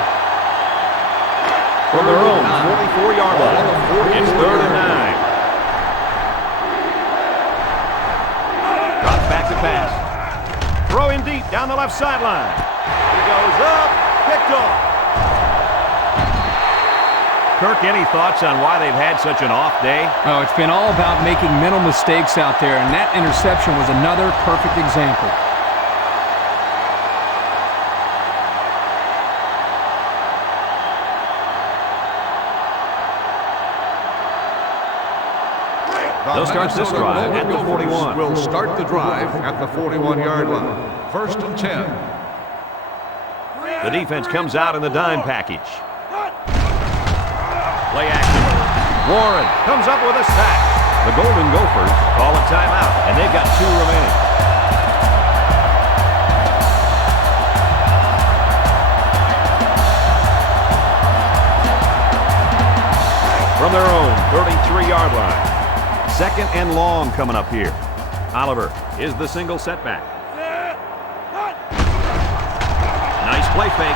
From their own 44-yard line. It's 3rd and 9. Drops back to pass. Throw in deep down the left sideline. He goes up. Picked off. Kirk, any thoughts on why they've had such an off day? Oh, it's been all about making mental mistakes out there, and that interception was another perfect example. They'll start this drive at the 41. Will start the drive at the 41-yard line. 1st and 10. The defense comes out in the dime package. Play action. Warren comes up with a sack. The Golden Gophers call a timeout, and they've got 2 remaining. From their own 33-yard line. 2nd and long coming up here. Oliver is the single setback. Nice play fake.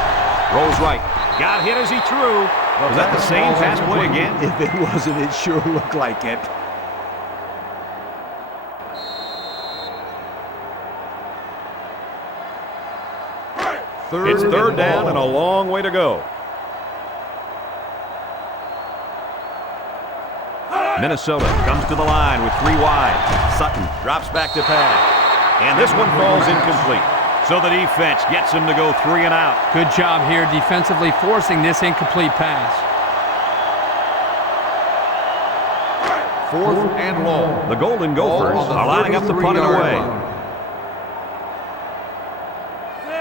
Rolls right. Got hit as he threw. Was that the same pass play again? If it wasn't, it sure looked like it. It's 3rd down and a long way to go. Minnesota comes to the line with 3 wide. Sutton drops back to pass. And this one falls incomplete. So the defense gets him to go 3 and out. Good job here defensively forcing this incomplete pass. 4th and long. The Golden Gophers are lining up the punt away.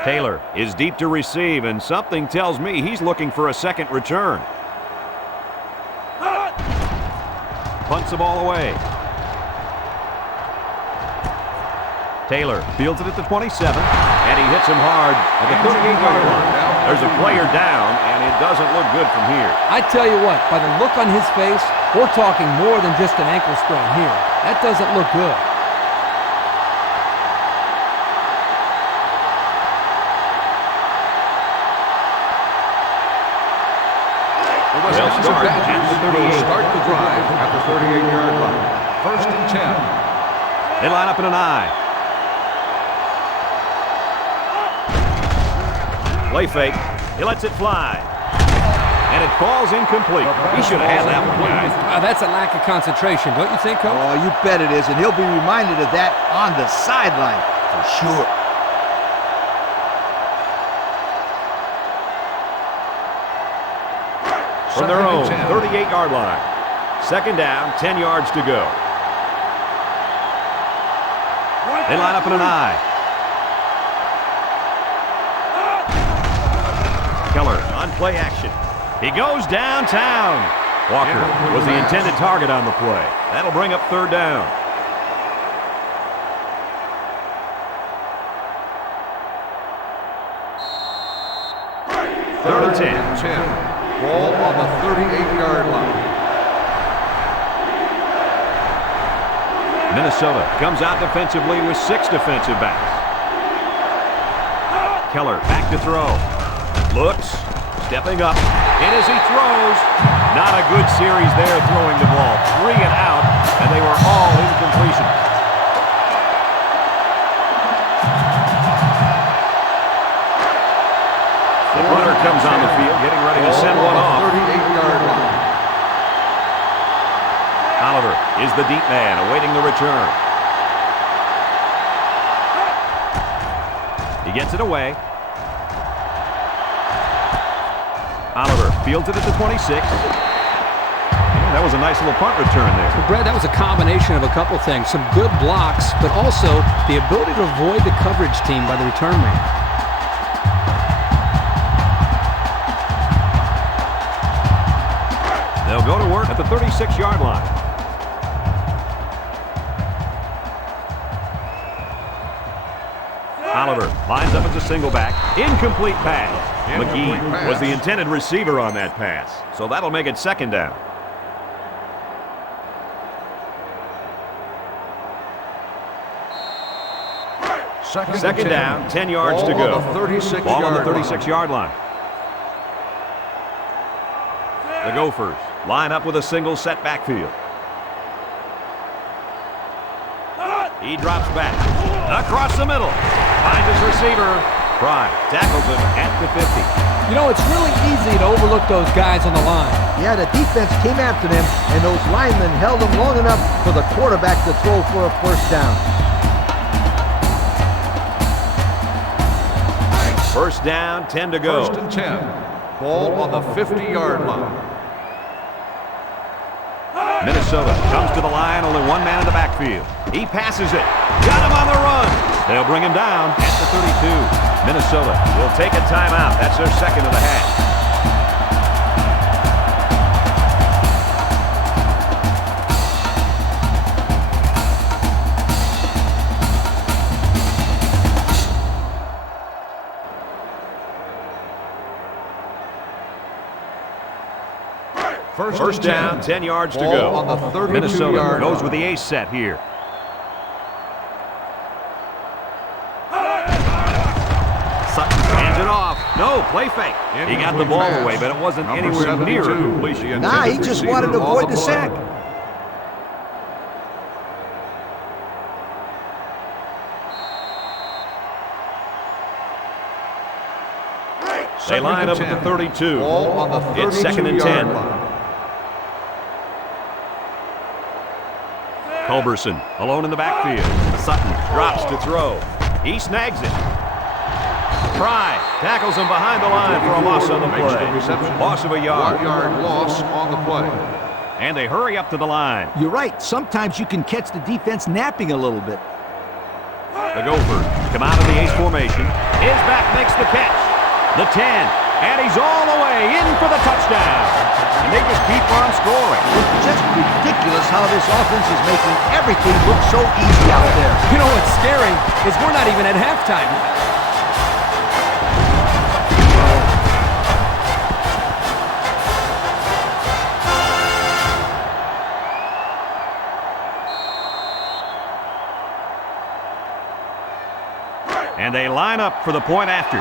Taylor is deep to receive, and something tells me he's looking for a second return. Punts the ball away. Taylor fields it at the 27, and he hits him hard at the 38-yard line. There's a player down, and it doesn't look good from here. I tell you what, by the look on his face, we're talking more than just an ankle sprain here. That doesn't look good. They'll start at the 38. Start the drive at the 38-yard line. First and 10. They line up in an I. Play fake. He lets it fly. And it falls incomplete. He should have had that one, guys. That's a lack of concentration, don't you think, Coach? Oh, you bet it is, and he'll be reminded of that on the sideline for sure. From their own 38-yard line. Second down, 10 yards to go. They line up in an I. Keller on play action. He goes downtown. Walker was the intended target on the play. That'll bring up third down. Third and 10. Ball on the 38-yard line. Minnesota comes out defensively with 6 defensive backs. Keller back to throw. Looks, stepping up, and as he throws, not a good series there throwing the ball. 3 and out, and they were all incompletion. The runner comes on the field, getting ready to send one off. 38-yard line. Oliver is the deep man, awaiting the return. He gets it away. Oliver fields it at the 26. Yeah, that was a nice little punt return there. Well, Brad, that was a combination of a couple things. Some good blocks, but also the ability to avoid the coverage team by the return man. They'll go to work at the 36-yard line. Oliver lines up as a single back. Incomplete pass. McGee was the intended receiver on that pass, so that'll make it second down. Second down, 10 yards to go. Ball on the 36-yard line. The Gophers line up with a single set backfield. He drops back. Across the middle. Finds his receiver. Fry tackles him at the 50. You know, it's really easy to overlook those guys on the line. Yeah, the defense came after them, and those linemen held them long enough for the quarterback to throw for a first down. First down, 10 to go. First and 10. Ball on the 50-yard line. Minnesota comes to the line, only one man in the backfield. He passes it. Got him on the run. They'll bring him down at the 32. Minnesota will take a timeout. That's their second of the half. First down, 10 yards to go. On the 32-yard Minnesota goes line. with the ace set here. Sutton hands it off. No, play fake. He got the ball away, but it wasn't anywhere near a completion. Nah, he just wanted to avoid the sack. They line up at the 32. Ball on the 32-yard It's second and 10. line. Culberson alone in the backfield. Sutton drops to throw. He snags it. Fry tackles him behind the line for a loss on the Makes the play. reception. Loss of a yard. 1-yard loss on the play. And they hurry up to the line. You're right. Sometimes you can catch the defense napping a little bit. The Gophers come out of the ace formation. His back makes the catch. The 10, and he's all the way in for the touchdown. And they just keep on scoring. It's just ridiculous how this offense is making everything look so easy out there. You know what's scary is we're not even at halftime yet. And they line up for the point after.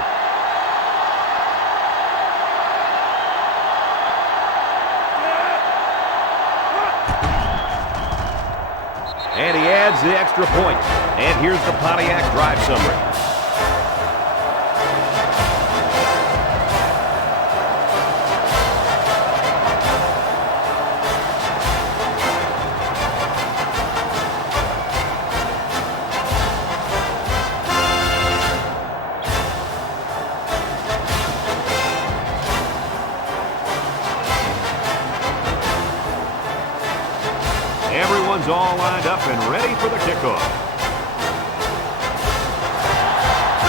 And he adds the extra point. And here's the Pontiac drive summary. Everyone's all lined up and ready for the kickoff.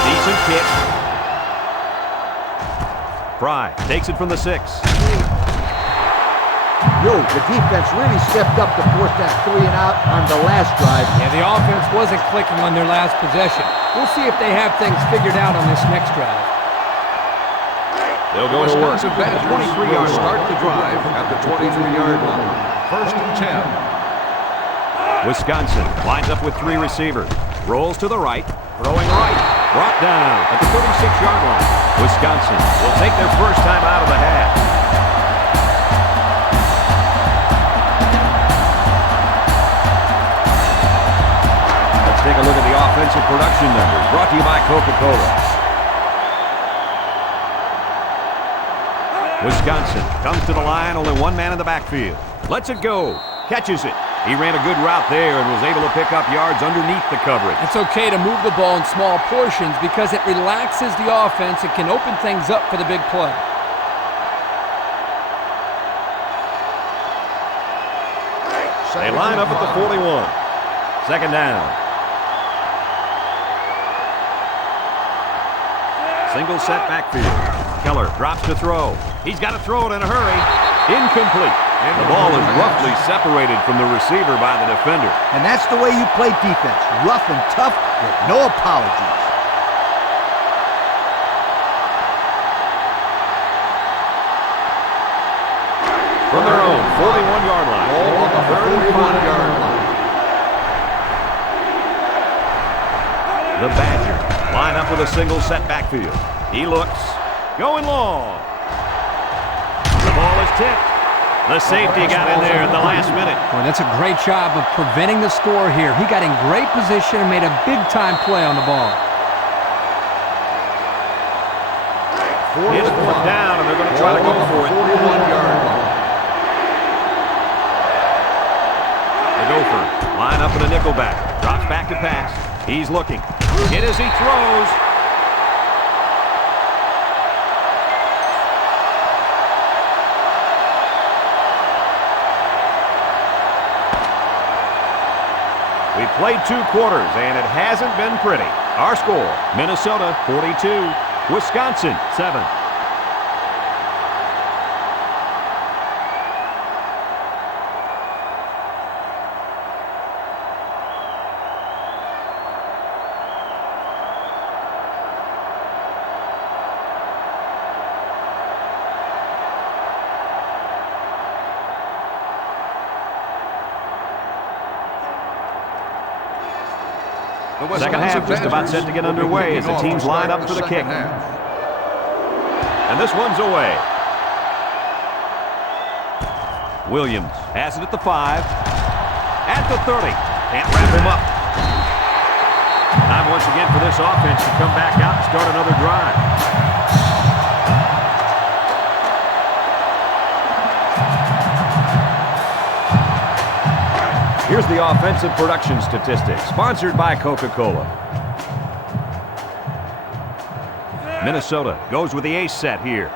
Decent kick. Fry takes it from the 6. Yo, the defense really stepped up to force that 3 and out on the last drive. Yeah, the offense wasn't clicking on their last possession. We'll see if they have things figured out on this next drive. They'll go to work. Wisconsin Badgers 23-yard will start the drive at the 23-yard line. First and 10. Wisconsin lines up with 3 receivers. Rolls to the right. Throwing right. Brought down at the 36-yard line. Wisconsin will take their first time out of the half. Let's take a look at the offensive production numbers brought to you by Coca-Cola. Wisconsin comes to the line, only one man in the backfield. Lets it go. Catches it. He ran a good route there and was able to pick up yards underneath the coverage. It's okay to move the ball in small portions because it relaxes the offense and can open things up for the big play. They line up at the 41. Second down. Single set backfield. Keller drops to throw. He's got to throw it in a hurry. Incomplete. And the ball is roughly separated from the receiver by the defender. And that's the way you play defense. Rough and tough with no apologies. From their own 41-yard line. Ball on the 31-yard line. The Badgers line up with a single set backfield. He looks. Going long. The ball is tipped. The safety got in there at the last minute. Boy, that's a great job of preventing the score here. He got in great position and made a big-time play on the ball. It's fourth down, and they're going to try to go for it. 41-yard line. The Gophers line up in a nickelback. Drops back to pass. He's looking. Hit as he throws. We've played 2 quarters, and it hasn't been pretty. Our score, Minnesota 42, Wisconsin 7. Second half just about set to get underway as the teams line up for the kick. And this one's away. Williams has it at the 5. At the 30. Can't wrap him up. Time once again for this offense to come back out and start another drive. Here's the offensive production statistics, sponsored by Coca-Cola. Minnesota goes with the ace set here.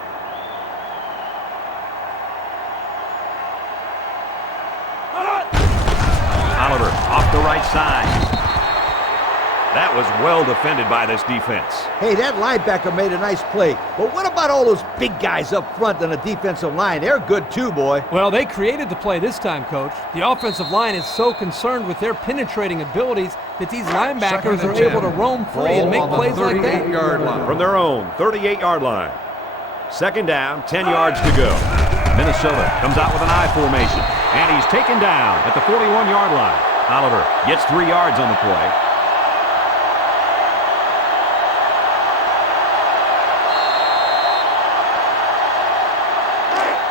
Oliver off the right side. That was well defended by this defense. Hey, that linebacker made a nice play. But what about all those big guys up front on the defensive line? They're good too, boy. Well, they created the play this time, Coach. The offensive line is so concerned with their penetrating abilities that these linebackers are able to roam free and make plays like that. From their own 38-yard line. Second down, 10 yards to go. Minnesota comes out with an I formation, and he's taken down at the 41-yard line. Oliver gets 3 yards on the play.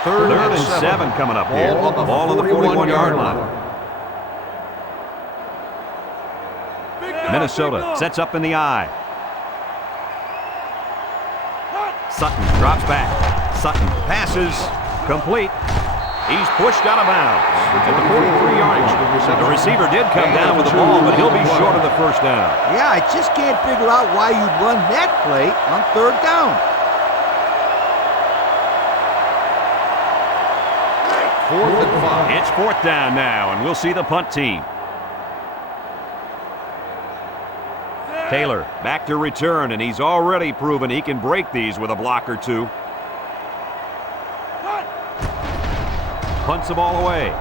Third and 7 coming up here. Ball on the 41-yard line. Minnesota sets up in the I. Sutton drops back. Sutton passes. Complete. He's pushed out of bounds at the 43-yard line. The receiver did come down with the ball, but he'll be short of the first down. Yeah, I just can't figure out why you'd run that play on third down. Fourth and 5. It's fourth down now, and we'll see the punt team. Taylor back to return, and he's already proven he can break these with a block or two. Punts the ball away.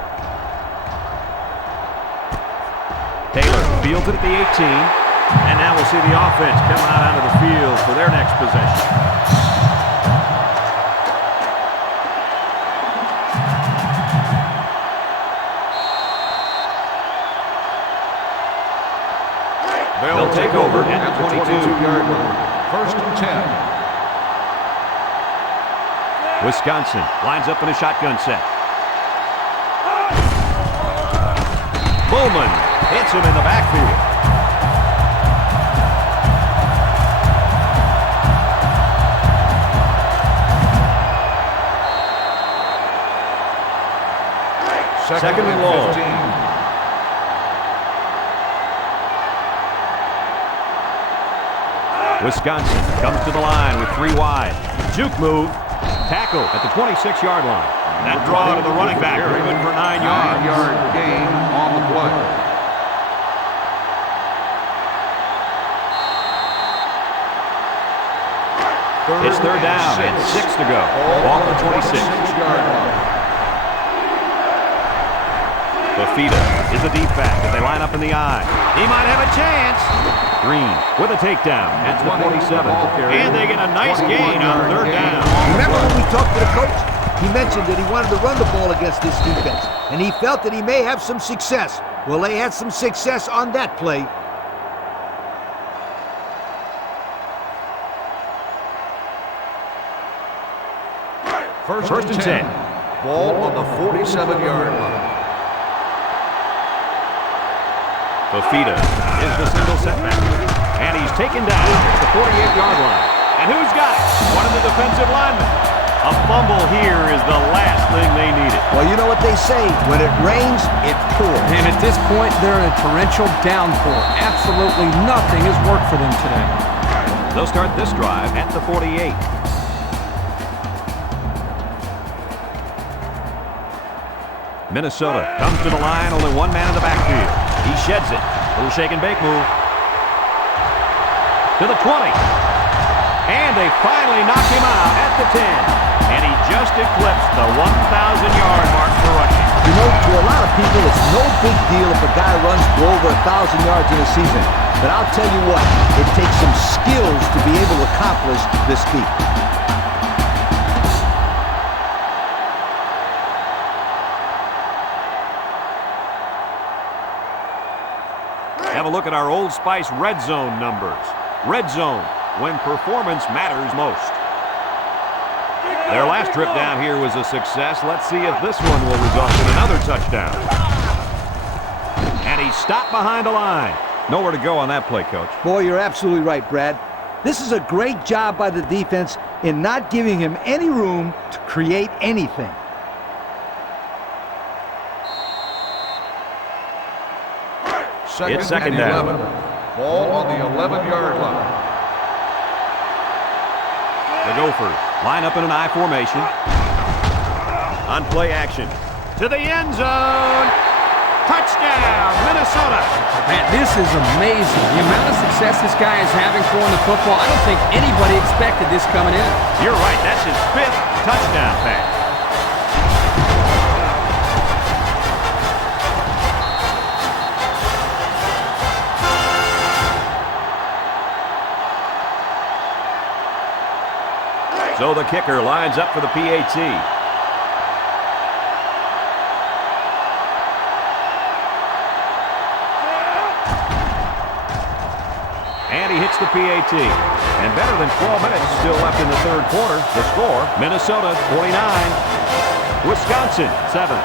Taylor fields it at the 18, and now we'll see the offense come out onto the field for their next possession. They'll take over at the 22-yard line. First and 10. Wisconsin lines up in a shotgun set. Bowman hits him in the backfield. Second and long. 15. Wisconsin comes to the line with 3 wide. Juke move. Tackle at the 26-yard line. That draw to the running back. Very good for 9 yards. 9-yard gain on the play. It's third down and 6 to go. Ball at the 26-yard line. Fafita is the deep back as they line up in the I. He might have a chance. Green with a takedown at the 47. And they get a nice gain on third down. Remember when we talked to the coach? He mentioned that he wanted to run the ball against this defense, and he felt that he may have some success. Well, they had some success on that play. First and 10. Ball on the 47-yard line. Fafita is the single setback. And he's taken down at the 48-yard line. And who's got it? One of the defensive linemen. A fumble here is the last thing they needed. Well, you know what they say. When it rains, it pours. And at this point, they're in a torrential downpour. Absolutely nothing has worked for them today. They'll start this drive at the 48. Minnesota comes to the line, only one man in the backfield. He sheds it. Little shake and bake move. To the 20. And they finally knock him out at the 10. And he just eclipsed the 1,000-yard mark for rushing. You know, to a lot of people, it's no big deal if a guy runs for over 1,000 yards in a season. But I'll tell you what, it takes some skills to be able to accomplish this feat. Have a look at our Old Spice Red Zone numbers. Red Zone, when performance matters most. Their last trip down here was a success. Let's see if this one will result in another touchdown. And he stopped behind the line. Nowhere to go on that play, Coach. Boy, you're absolutely right, Brad. This is a great job by the defense in not giving him any room to create anything. It's second down. 11. Ball on the 11-yard line. The Gophers line up in an I formation. On play action. To the end zone. Touchdown, Minnesota. Man, this is amazing. The amount of success this guy is having throwing the football, I don't think anybody expected this coming in. You're right, that's his 5th touchdown pass. So the kicker lines up for the PAT. And he hits the PAT. And better than 12 minutes still left in the third quarter. The score, Minnesota 49, Wisconsin 7.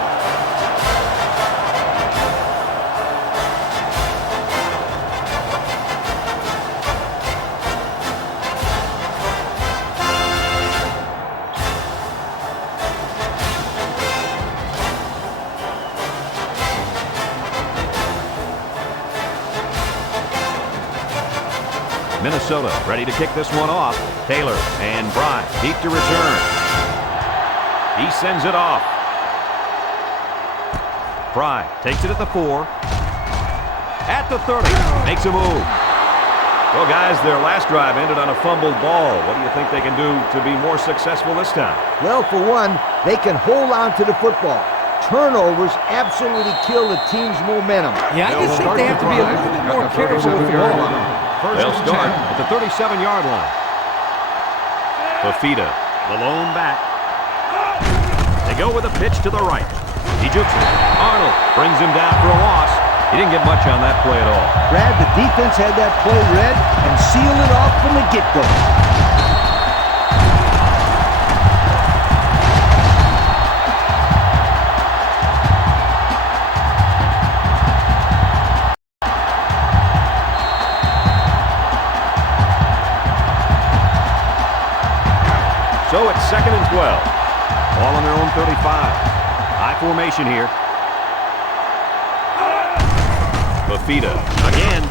Minnesota ready to kick this one off. Taylor and Bry deep to return. He sends it off. Bry takes it at the 4. At the 30. Makes a move. Well, guys, their last drive ended on a fumbled ball. What do you think they can do to be more successful this time? Well, for one, they can hold on to the football. Turnovers absolutely kill the team's momentum. Yeah, I just think they have to be a little bit more careful with the ball. They'll start at the 37-yard line. Fafita, the lone back. They go with a pitch to the right. He jukes it. Arnold brings him down for a loss. He didn't get much on that play at all. Brad, the defense had that play read and sealed it off from the get-go. So it's 2nd and 12. Ball on their own 35. High formation here. Fafita again.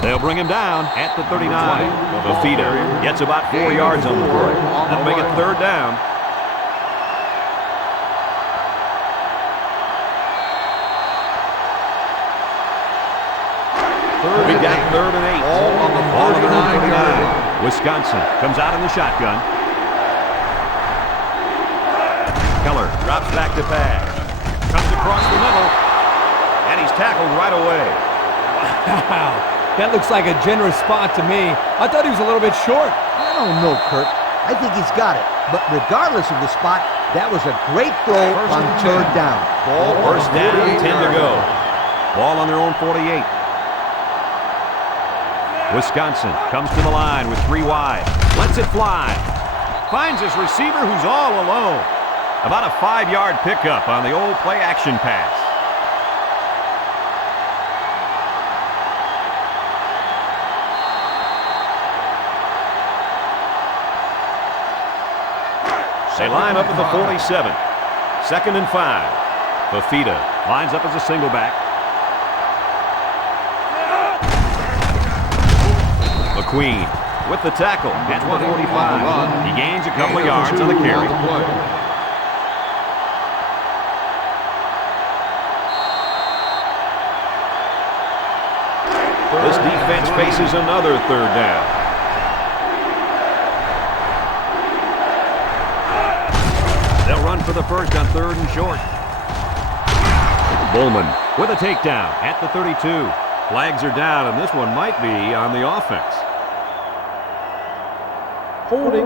They'll bring him down at the 39. Fafita gets about 4 yards on the play. That'll make it 3rd down. We've got 3rd and 8. Ball on their own 39. Wisconsin comes out in the shotgun. Keller drops back to pass. Comes across the middle. And he's tackled right away. Wow. That looks like a generous spot to me. I thought he was a little bit short. I don't know, Kurt. I think he's got it. But regardless of the spot, that was a great throw on 3rd down. First down, 10 to go. Ball on their own 48. Wisconsin comes to the line with 3 wide. Lets it fly. Finds his receiver who's all alone. About a 5-yard pickup on the old play-action pass. They line up at the 47. 2nd and 5. Fafita lines up as a single back. McQueen with the tackle at the 45. He gains a couple of yards on the carry. This defense faces another 3rd down. They'll run for the first on 3rd and short. Bowman with a takedown at the 32. Flags are down, and this one might be on the offense. Holding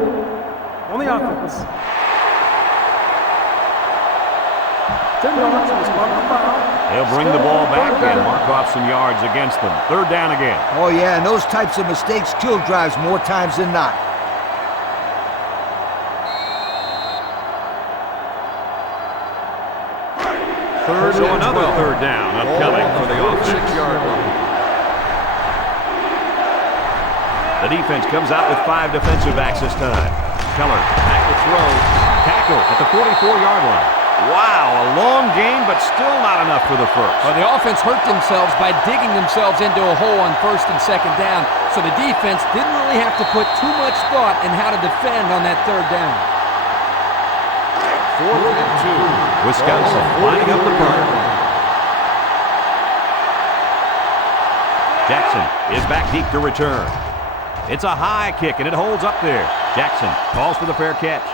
on the offense. 10 yards was marked the foul. They'll bring the ball back and mark off some yards against them. 3rd down again. Oh, yeah, and those types of mistakes kill drives more times than not. So another 3rd down upcoming for the offense. 6-yard line. The defense comes out with 5 defensive backs this time. Keller back to throw. Tackle at the 44-yard line. Wow, a long game, but still not enough for the first. Well, the offense hurt themselves by digging themselves into a hole on 1st and 2nd down, so the defense didn't really have to put too much thought in how to defend on that 3rd down. 4th and 2. Wisconsin lining up the punt. Jackson is back deep to return. It's a high kick, and it holds up there. Jackson calls for the fair catch.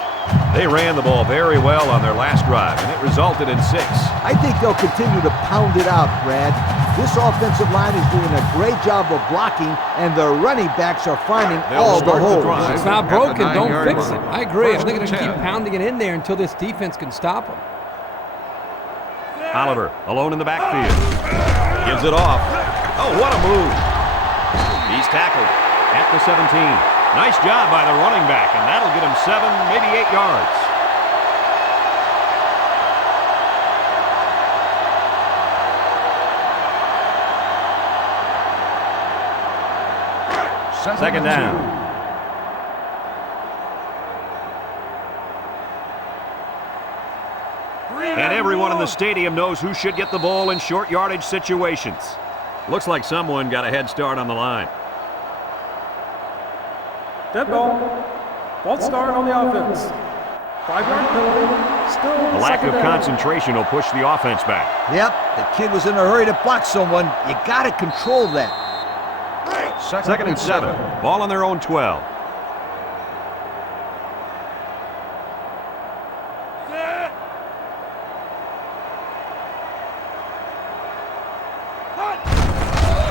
They ran the ball very well on their last drive, and it resulted in 6. I think they'll continue to pound it out, Brad. This offensive line is doing a great job of blocking, and their running backs are finding all the holes. If it's not broken, don't fix it. I agree. I First think they're going to and keep 10. pounding it in there until this defense can stop them. Oliver alone in the backfield. Gives it off. Oh, what a move. He's tackled at the 17. Nice job by the running back, and that'll get him 7, maybe 8 yards. Second down. And everyone in the stadium knows who should get the ball in short yardage situations. Looks like someone got a head start on the line. Dead ball. False start on the offense. 5-yard penalty. Still A lack of second down. concentration will push the offense back. Yep, the kid was in a hurry to block someone. You got to control that. Second and 7. Ball on their own 12.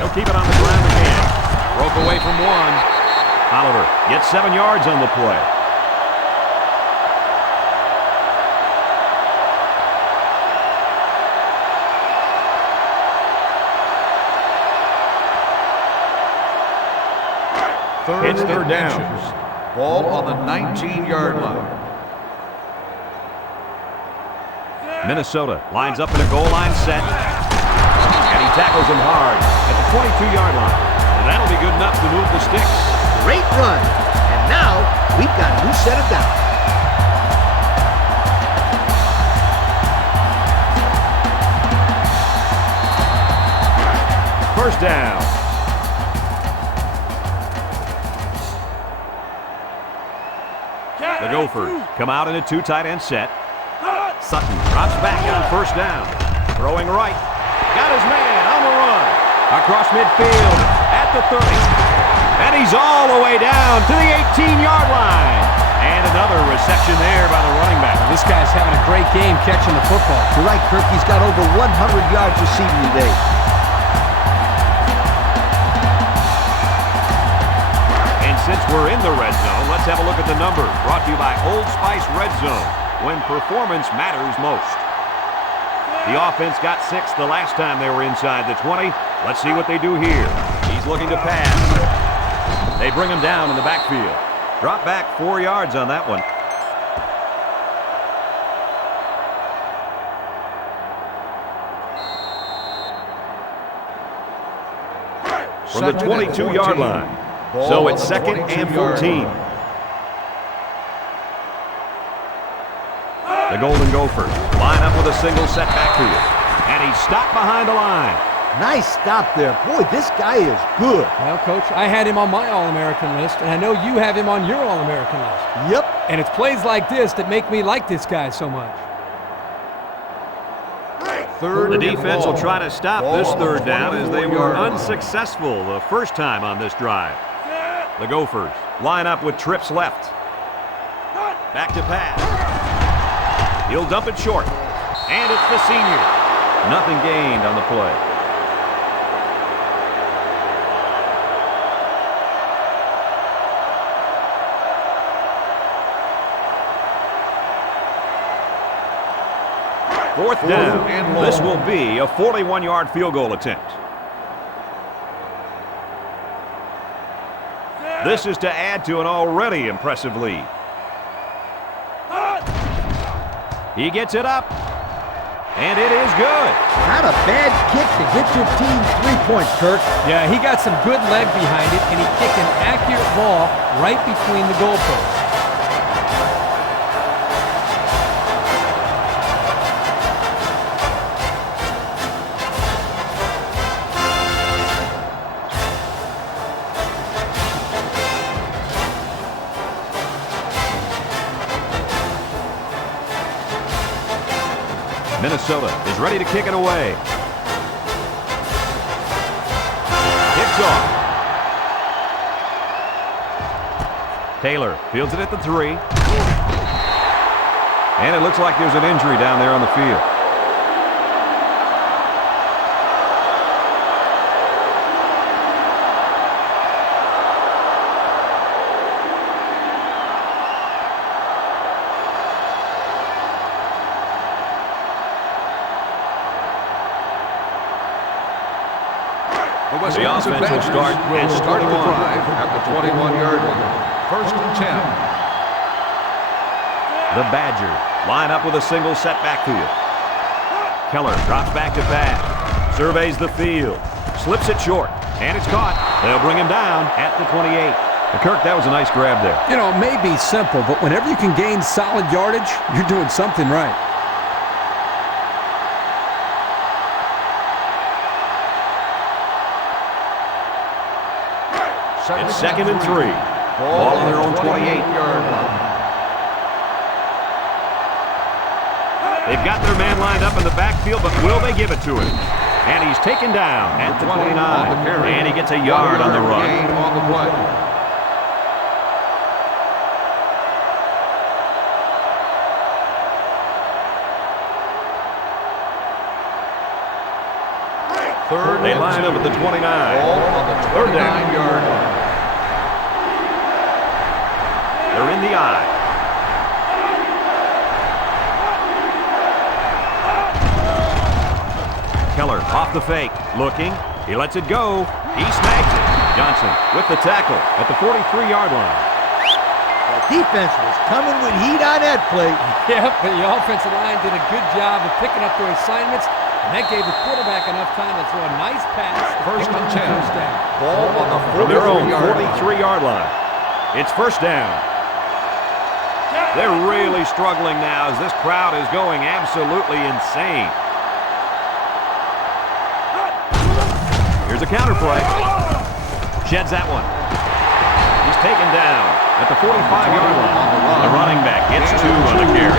He'll keep it on the ground again. Broke away from 1. Oliver gets 7 yards on the play. It's third down. Ball on the 19-yard line. Minnesota lines up in a goal line set. And he tackles him hard at the 22-yard line. And that'll be good enough to move the sticks. Great run. And now we've got a new set of downs. First down. The Gophers come out in a 2 tight end set. Sutton drops back on first down. Throwing right. Got his man on the run. Across midfield at the 30. And he's all the way down to the 18-yard line. And another reception there by the running back. This guy's having a great game catching the football. You're right, Kirk. He's got over 100 yards receiving today. And since we're in the red zone, let's have a look at the numbers. Brought to you by Old Spice Red Zone, when performance matters most. The offense got 6 the last time they were inside the 20. Let's see what they do here. He's looking to pass. They bring him down in the backfield. Drop back 4 yards on that one. From the 22-yard line. So it's second and 14. The Golden Gophers line up with a single set backfield. And he's stopped behind the line. Nice stop there. Boy, this guy is good. Well, Coach, I had him on my All-American list, and I know you have him on your All-American list. Yep. And it's plays like this that make me like this guy so much. The defense will try to stop this third down as they were unsuccessful the first time on this drive. The Gophers line up with trips left. Back to pass. He'll dump it short. And it's the senior. Nothing gained on the play. Fourth down. This will be a 41-yard field goal attempt. This is to add to an already impressive lead. He gets it up, and it is good. Not a bad kick to get your team 3 points, Kirk. Yeah, he got some good leg behind it, and he kicked an accurate ball right between the goalposts. Minnesota is ready to kick it away. Kick it's off. Taylor fields it at the 3. And it looks like there's an injury down there on the field. The offense will start the drive at the 21-yard line. 1st and 10. The Badgers line up with a single set backfield. Keller drops back to pass. Surveys the field. Slips it short. And it's caught. They'll bring him down at the 28. Kirk, that was a nice grab there. You know, it may be simple, but whenever you can gain solid yardage, you're doing something right. It's 2nd and 3. Ball on their own 28-yard line. They've got their man lined up in the backfield, but will they give it to him? And he's taken down at the 29. And he gets a yard on the run. On the play. They line up at the 29. Ball on the 29-yard line. They're in the eye. Keller off the fake. Looking. He lets it go. He snags it. Johnson with the tackle at the 43-yard line. The defense was coming with heat on that play. Yep, but the offensive line did a good job of picking up their assignments, and that gave the quarterback enough time to throw a nice pass. 1st and 10. Down. Ball on the From their own 43-yard line. 43-yard line. It's 1st down. They're really struggling now as this crowd is going absolutely insane. Here's a counter play. Sheds that one. He's taken down at the 45-yard line. The running back gets 2 on the carry.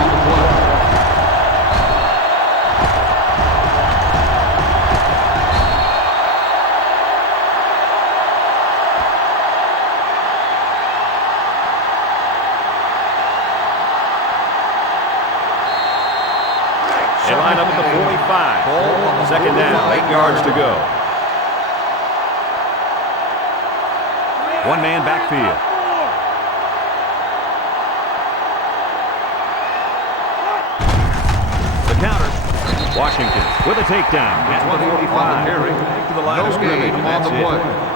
They line up at the 45. 2nd down, 8 yards to go. One man backfield. The counter. Washington with a takedown at the 45. Back to the line of scrimmage, and that's it.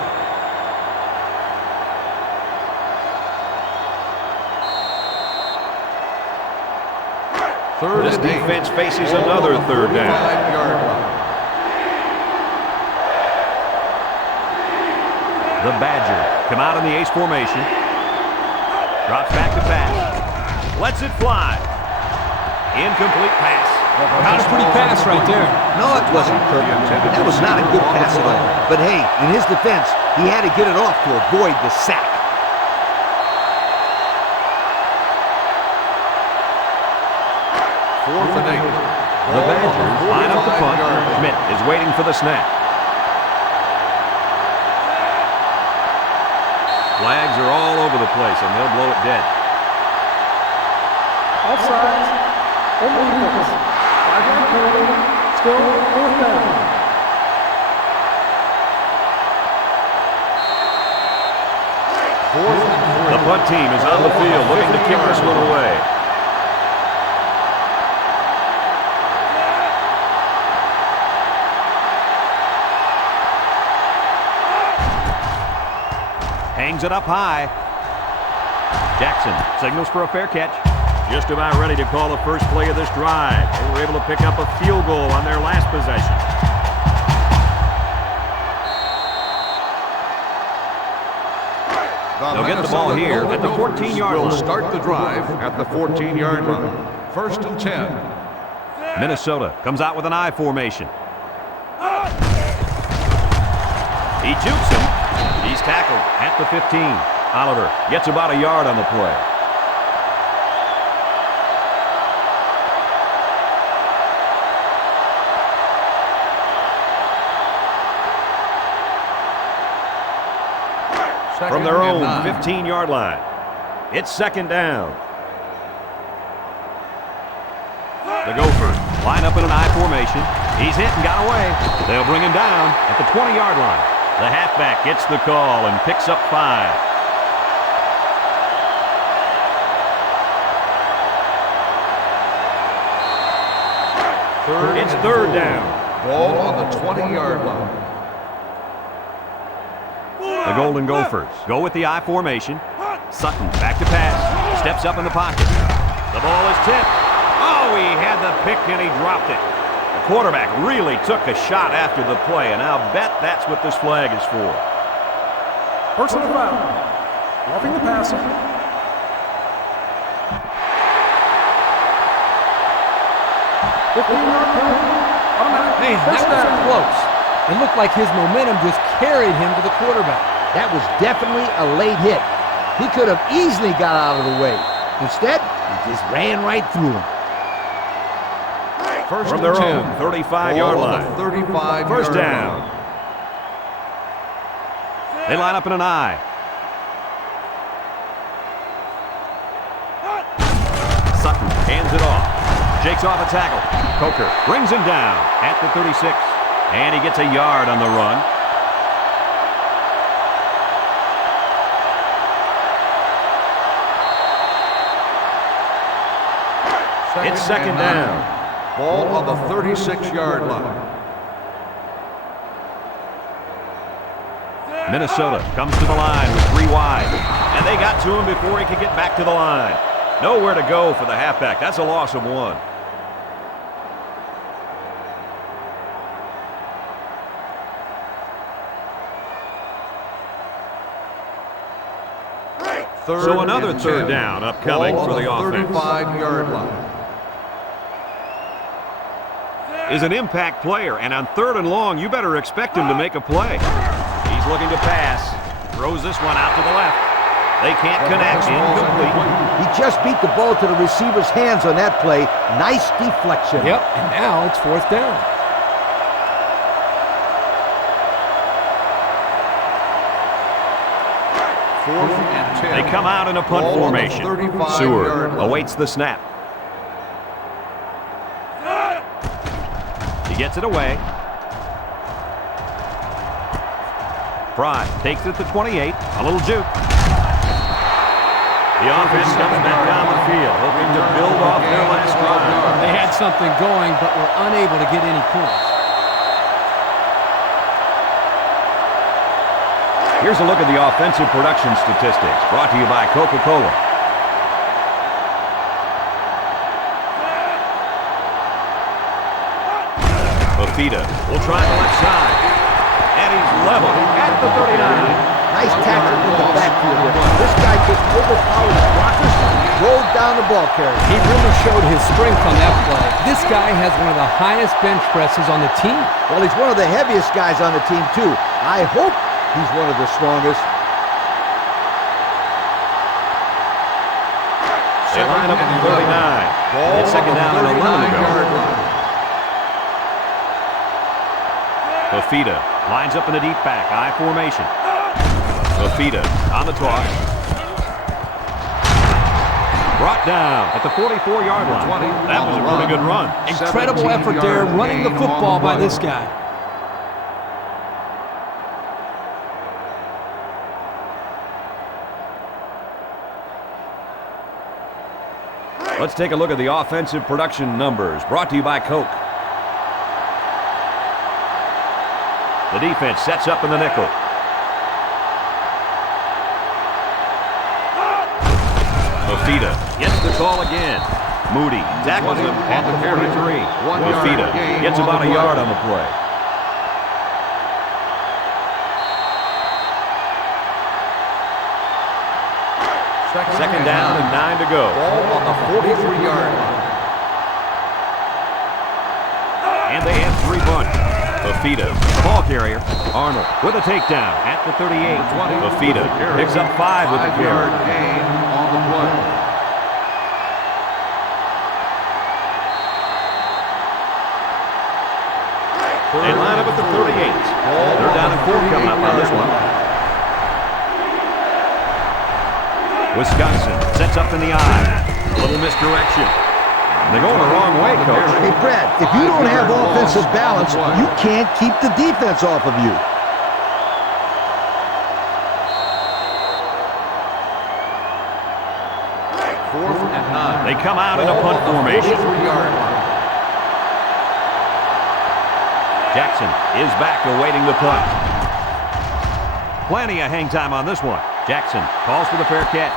This defense faces another 3rd down. The Badgers come out in the ace formation. Drops back to pass. Lets it fly. Incomplete pass. That's a pretty pass right there. No, it wasn't, Kirk. That was not a good pass at all. But hey, in his defense, he had to get it off to avoid the sack. Fourth and 8. The Badgers line up the punt. Schmidt is waiting for the snap. Flags are all over the place, and they'll blow it dead. Offsides. On the defense. 5-yard penalty. Still 4th down. The punt team is on the field looking to kick this one away. Hangs it up high. Jackson signals for a fair catch. Just about ready to call the first play of this drive. They were able to pick up a field goal on their last possession. They'll get the ball here at the 14-yard line. Will start the drive at the 14-yard line. 1st and 10. Minnesota comes out with an I formation. He jukes him. He's tackled at the 15. Oliver gets about a yard on the play. from their own 15-yard line. It's second down. The Gophers line up in an I formation. He's hit and got away. They'll bring him down at the 20-yard line. The halfback gets the call and picks up 5. It's third down. Ball on the 20-yard line. The Golden Gophers go with the I formation. Sutton back to pass. Steps up in the pocket. The ball is tipped. Oh, he had the pick and he dropped it. The quarterback really took a shot after the play, and I'll bet that's what this flag is for. Personal foul. Roughing the passer. Man, that was close. It looked like his momentum just carried him to the quarterback. That was definitely a late hit. He could have easily got out of the way. Instead, he just ran right through him. First From their and 10. own 35-yard line. 35 First down. They line up in an I. Sutton hands it off. Jakes off a tackle. Coker brings him down at the 36. And he gets a yard on the run. It's second down. Ball on the 36-yard line. Minnesota comes to the line with 3 wide. And they got to him before he could get back to the line. Nowhere to go for the halfback. That's a loss of 1. So another third down upcoming for the offense. 35-yard line. Is an impact player, and on third and long, you better expect him to make a play. He's looking to pass. Throws this one out to the left. They can't connect. Incomplete. He just beat the ball to the receiver's hands on that play. Nice deflection. Yep, and now it's fourth down. Fourth and 10. They come out in a punt Ball on the formation. 35-yard Seward line. awaits the snap. He gets it away. Fry takes it to 28. A little juke. The offense comes back down the field, hoping to build off their last drive. They had something going, but were unable to get any points. Here's a look at the offensive production statistics, brought to you by Coca-Cola. Fafita will try the left side. And he's level at the 39. Nice tackle in the backfield. This guy just overpowered his blockers and rolled down the ball carrier. He really showed his strength on that play. This guy has one of the highest bench presses on the team. Well, he's one of the heaviest guys on the team, too. I hope he's one of the strongest. They line up at the 39. It's second down and 11 to go. Fafita lines up in the deep back, I formation. Fafita on the toss. Brought down at the 44-yard line. That was a really good run. Incredible effort there, running the football by this guy. Let's take a look at the offensive production numbers, brought to you by Coke. The defense sets up in the nickel. Fafita gets the call again. Moody tackles him at the 43. Fafita gets about a yard on the play. Second down and 9 to go. Ball on the 43-yard line. And they have 3 bunch. Fafita, the ball carrier. Arnold with a takedown at the 38. Fafita picks up 5 with the carry. Gain on the play. They line up at the 38. They're down at 4 coming up on this one. Wisconsin sets up in the eye. A little misdirection. They're going the wrong way, Coach. Hey, Brad, if you don't have offensive balance, you can't keep the defense off of you. Fourth and 9. They come out in a punt formation. 43-yard line. Jackson is back awaiting the punt. Plenty of hang time on this one. Jackson calls for the fair catch.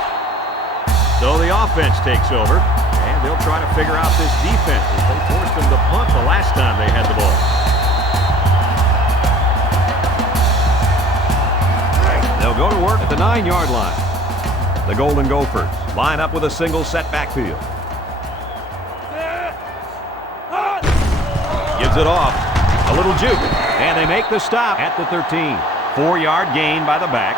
So the offense takes over, and they'll try to figure out this defense as they forced them to punt the last time they had the ball. They'll go to work at the 9-yard line. The Golden Gophers line up with a single set backfield. Gives it off. A little juke. And they make the stop at the 13. 4-yard gain by the back.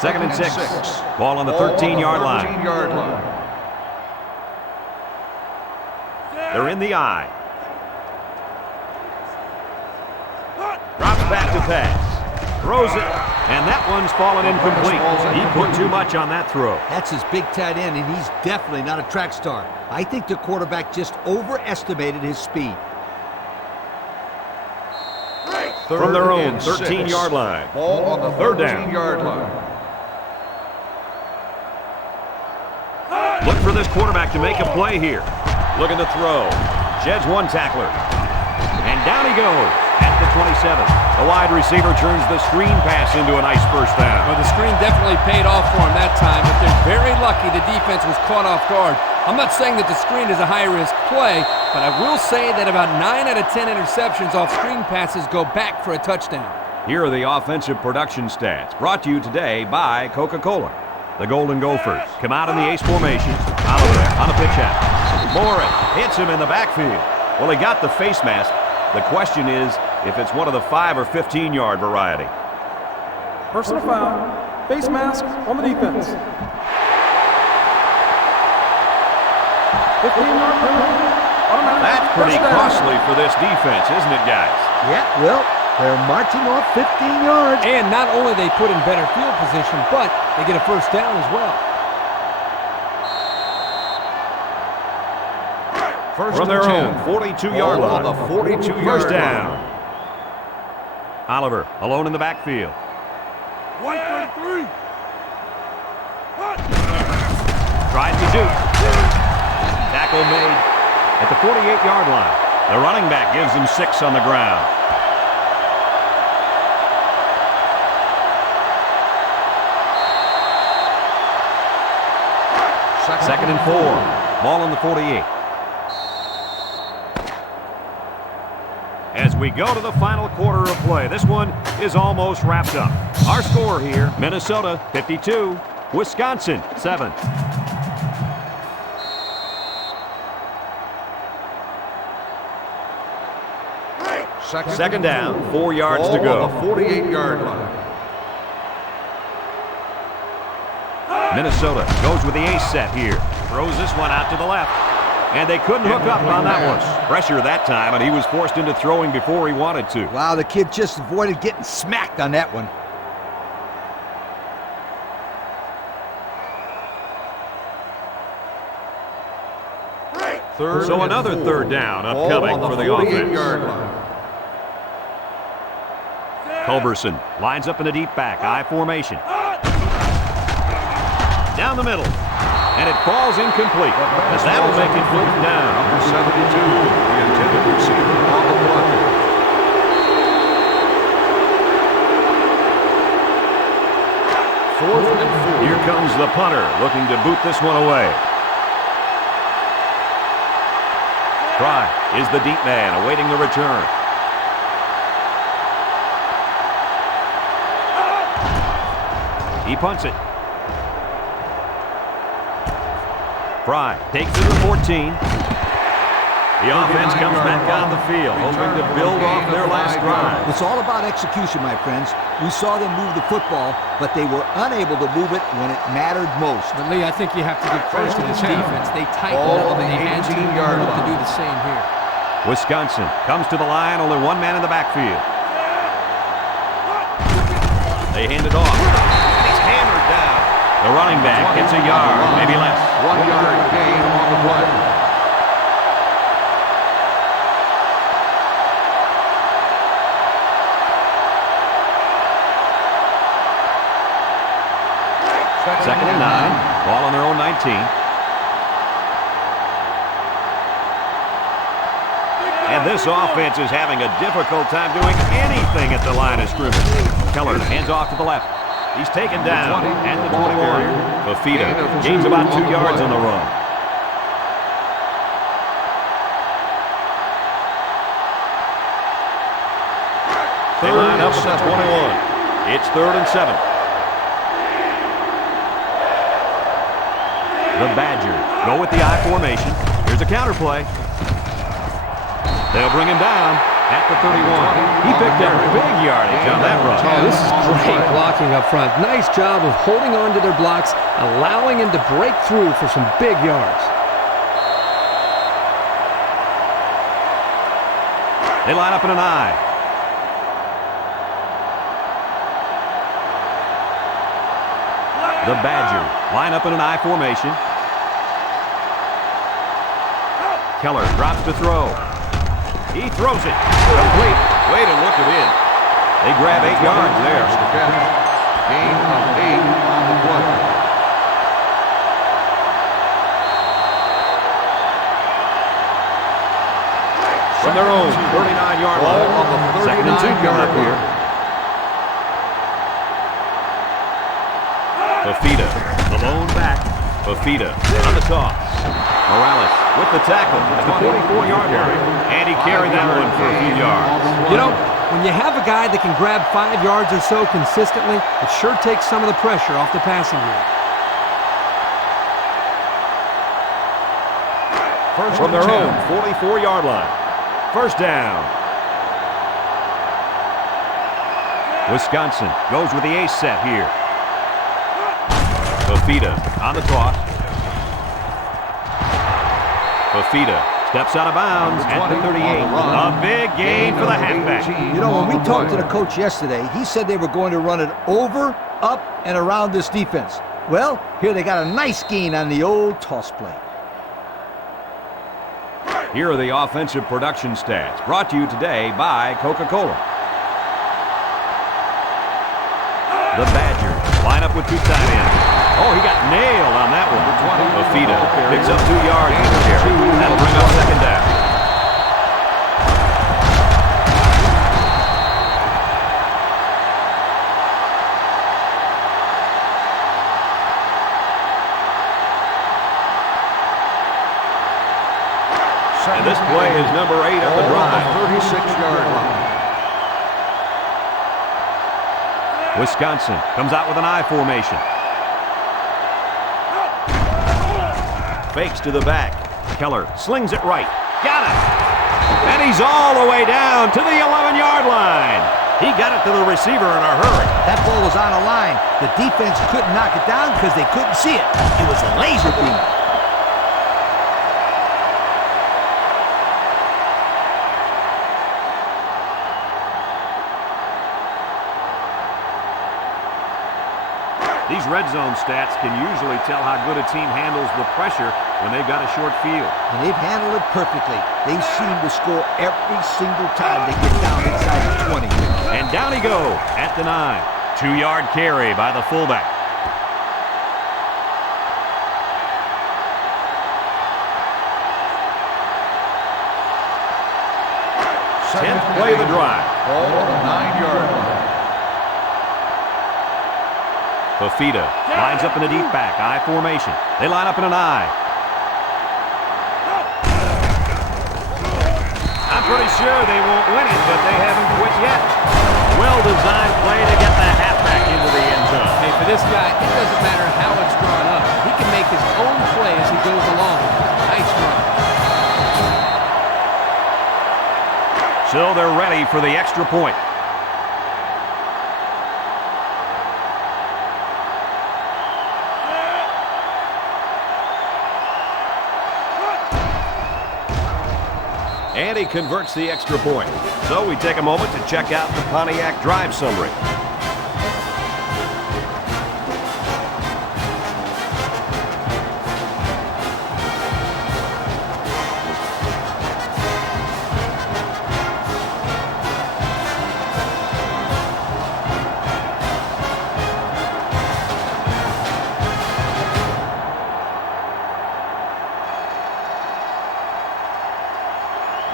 Second and 6. Ball on the 13-yard line. 13-yard line. They're in the eye. Drops back to pass. Throws it, and that one's fallen incomplete. He put too much on that throw. That's his big tight end, and he's definitely not a track star. I think the quarterback just overestimated his speed. From their own 13-yard line. Ball on the Third down. 13-yard line. Look for this quarterback to make a play here. Looking to throw. Sheds one tackler. And down he goes at the 27. The wide receiver turns the screen pass into a nice first down. Well, the screen definitely paid off for him that time, but they're very lucky the defense was caught off guard. I'm not saying that the screen is a high-risk play, but I will say that about 9 out of 10 interceptions off screen passes go back for a touchdown. Here are the offensive production stats, brought to you today by Coca-Cola. The Golden Gophers come out in the ace formation. Oliver on a pitch out. Morris hits him in the backfield. Well, he got the face mask. The question is if it's one of the 5 or 15-yard variety. Personal foul. Face mask on the defense. 15-yard penalty. Automatic That's pretty first down. costly for this defense, isn't it, guys? Yeah, well, they're marching off 15 yards. And not only they put in better field position, but they get a first down as well. First From their and 10. own 42-yard Ball line. on the 42-yard First line. down. Oliver alone in the backfield. 1-3. Tries to do. Tackle made at the 48-yard line. The running back gives him 6 on the ground. Second and 4. Ball on the 48. As we go to the final quarter of play, this one is almost wrapped up. Our score here, Minnesota 52, Wisconsin 7. Second down, 4 yards to go. On the 48-yard line. Minnesota goes with the ace set here. Throws this one out to the left. And they couldn't hook up on that one. Pressure that time, and he was forced into throwing before he wanted to. Wow, the kid just avoided getting smacked on that one. Third So and another 4. third down Ball upcoming on for the offense. 48-yard line. Culberson lines up in the deep back, I formation. Down the middle. And it falls incomplete. As that'll make it fourth down. Number 72, the intended receiver on the blocker. Fourth and 4. Here comes the punter looking to boot this one away. Fry is the deep man awaiting the return. He punts it. Fry takes it to 14. The offense comes back on the field, hoping to build off their last drive. It's all about execution, my friends. We saw them move the football, but they were unable to move it when it mattered most. But Lee, I think you have to give credit to this defense. They tightened up when they had to. Yard To line. do the same here. Wisconsin comes to the line, only one man in the backfield. They hand it off, and he's hammered down. The running back gets a yard, maybe less. 1 yard gain on the play. Second and 9, ball on their own 19. And this offense is having a difficult time doing anything at the line of scrimmage. Keller hands off to the left. He's taken down at the 21. Fafita gains about 2 yards on the run. They line up at the 21. It's 3rd and 7. The Badgers go with the I formation. Here's a counter play. They'll bring him down at the 31. He picked up big yardage on that run. Oh, this is great blocking up front. Nice job of holding on to their blocks, allowing him to break through for some big yards. They line up in an I. The Badgers line up in an I formation. Keller drops to throw. He throws it. Complete. Way to look it in. They grab 8 yards there. Gain of 8 on the play. From their own 39-yard line. On the 2nd and 2 coming up here. Fafita, the lone back. Fafita on the toss. Morales with the tackle at the 44-yard line. And he carried that one for a few yards. You know, when you have a guy that can grab 5 yards or so consistently, it sure takes some of the pressure off the passing game. From their own 44-yard line. First down. Wisconsin goes with the ace set here. Fafita on the toss. Fafita steps out of bounds at the 38. A big gain for the halfback. You know, when we talked to the coach yesterday, he said they were going to run it over, up, and around this defense. Well, here they got a nice gain on the old toss play. Here are the offensive production stats, brought to you today by Coca-Cola. The Badgers line up with 2 tight ends. Oh, he got nailed on that one. Fafita picks up 2 yards in the carry. That'll bring up 2nd down. And this play is number 8 on the drive. 36-yard line. Wisconsin comes out with an I formation. Fakes to the back. Keller slings it right. Got it. And he's all the way down to the 11-yard line. He got it to the receiver in a hurry. That ball was on a line. The defense couldn't knock it down because they couldn't see it. It was a laser beam. These red zone stats can usually tell how good a team handles the pressure when they've got a short field. And they've handled it perfectly. They seem to score every single time they get down inside the 20. And down he go at the 9. 2-yard carry by the fullback. 10th play of the drive. Ball on the 9-yard line. Fafita lines up in a deep back, I formation. They line up in an I. I'm pretty sure they won't win it, but they haven't quit yet. Well-designed play to get the halfback into the end zone. Hey, for this guy, it doesn't matter how it's drawn up. He can make his own play as he goes along. Nice run. So they're ready for the extra point. And he converts the extra point. So we take a moment to check out the Pontiac drive summary.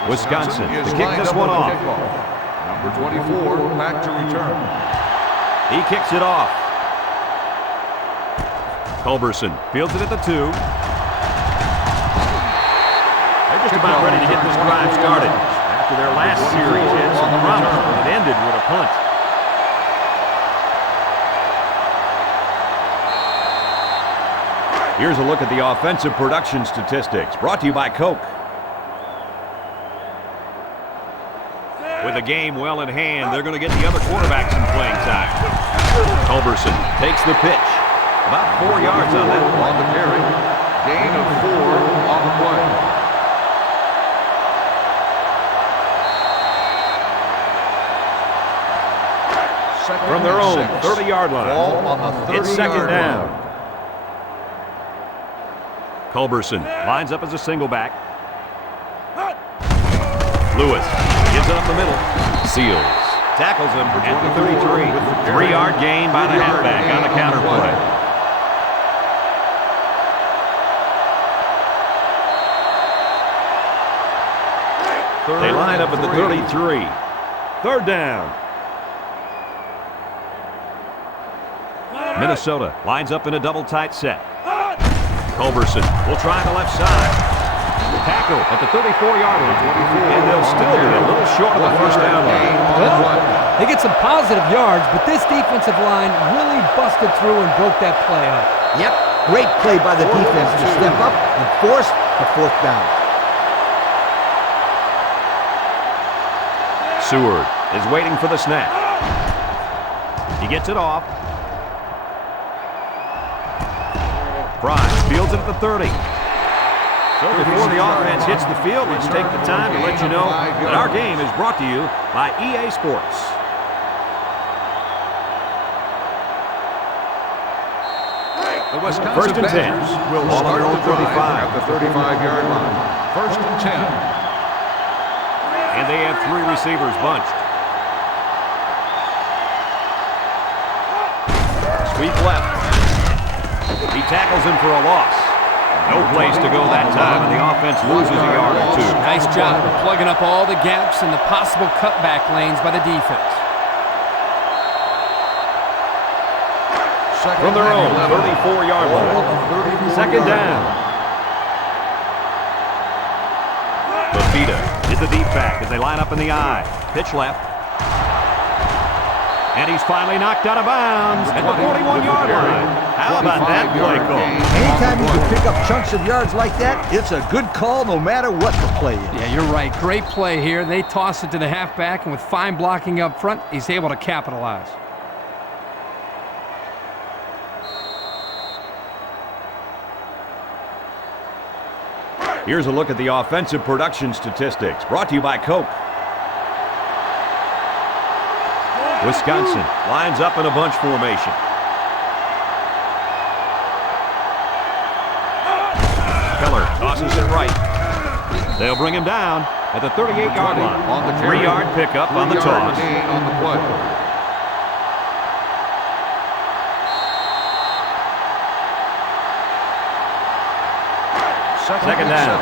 Wisconsin to kick this one off. Number 24 back to return. He kicks it off. Culberson fields it at the 2. They're just about ready to get this drive started. After their last series had some promise, but it ended with a punt. Here's a look at the offensive production statistics, brought to you by Coke. With the game well in hand, they're going to get the other quarterback some playing time. Culberson takes the pitch. About 4 yards on that on the carry. Gain of 4 on the play. From their own 30-yard line. Ball on the 30-yard It's second down. line. Culberson lines up as a single back. Lewis gives it up the middle. Seals tackles him at the 33. 3-yard gain by the halfback on the counter play. They line up at the 33. Third down. Minnesota lines up in a double tight set. Culberson will try the left side. Tackle at the 34-yard line. And they'll still be a little short of the first down line. They get some positive yards, but this defensive line really busted through and broke that play up. Yep, great play by the defense to step up and force the fourth down. Seward is waiting for the snap. He gets it off. Fry fields it at the 30. So before the offense hits the field, let's take the time to let you know that our game is brought to you by EA Sports. The Wisconsin First and 10. Badgers will Ball on start their own the drive 35. at the 35-yard line. First and 10. And they have 3 receivers bunched. Sweep left. He tackles him for a loss. No place to go that time, and the offense loses a yard or 2. Nice job of plugging up all the gaps and the possible cutback lanes by the defense. From their own 34-yard line. Second down. Bafita is the deep back as they line up in the I. Pitch left. And he's finally knocked out of bounds at the 41-yard line. How about that play call? Anytime you can pick up chunks of yards like that, it's a good call no matter what the play is. Yeah, you're right. Great play here. They toss it to the halfback, and with fine blocking up front, he's able to capitalize. Here's a look at the offensive production statistics, brought to you by Coke. Wisconsin lines up in a bunch formation. Keller tosses it right. They'll bring him down at the 38-yard line. On the carry. 3-yard pickup on the toss. Gain on the play. Second down.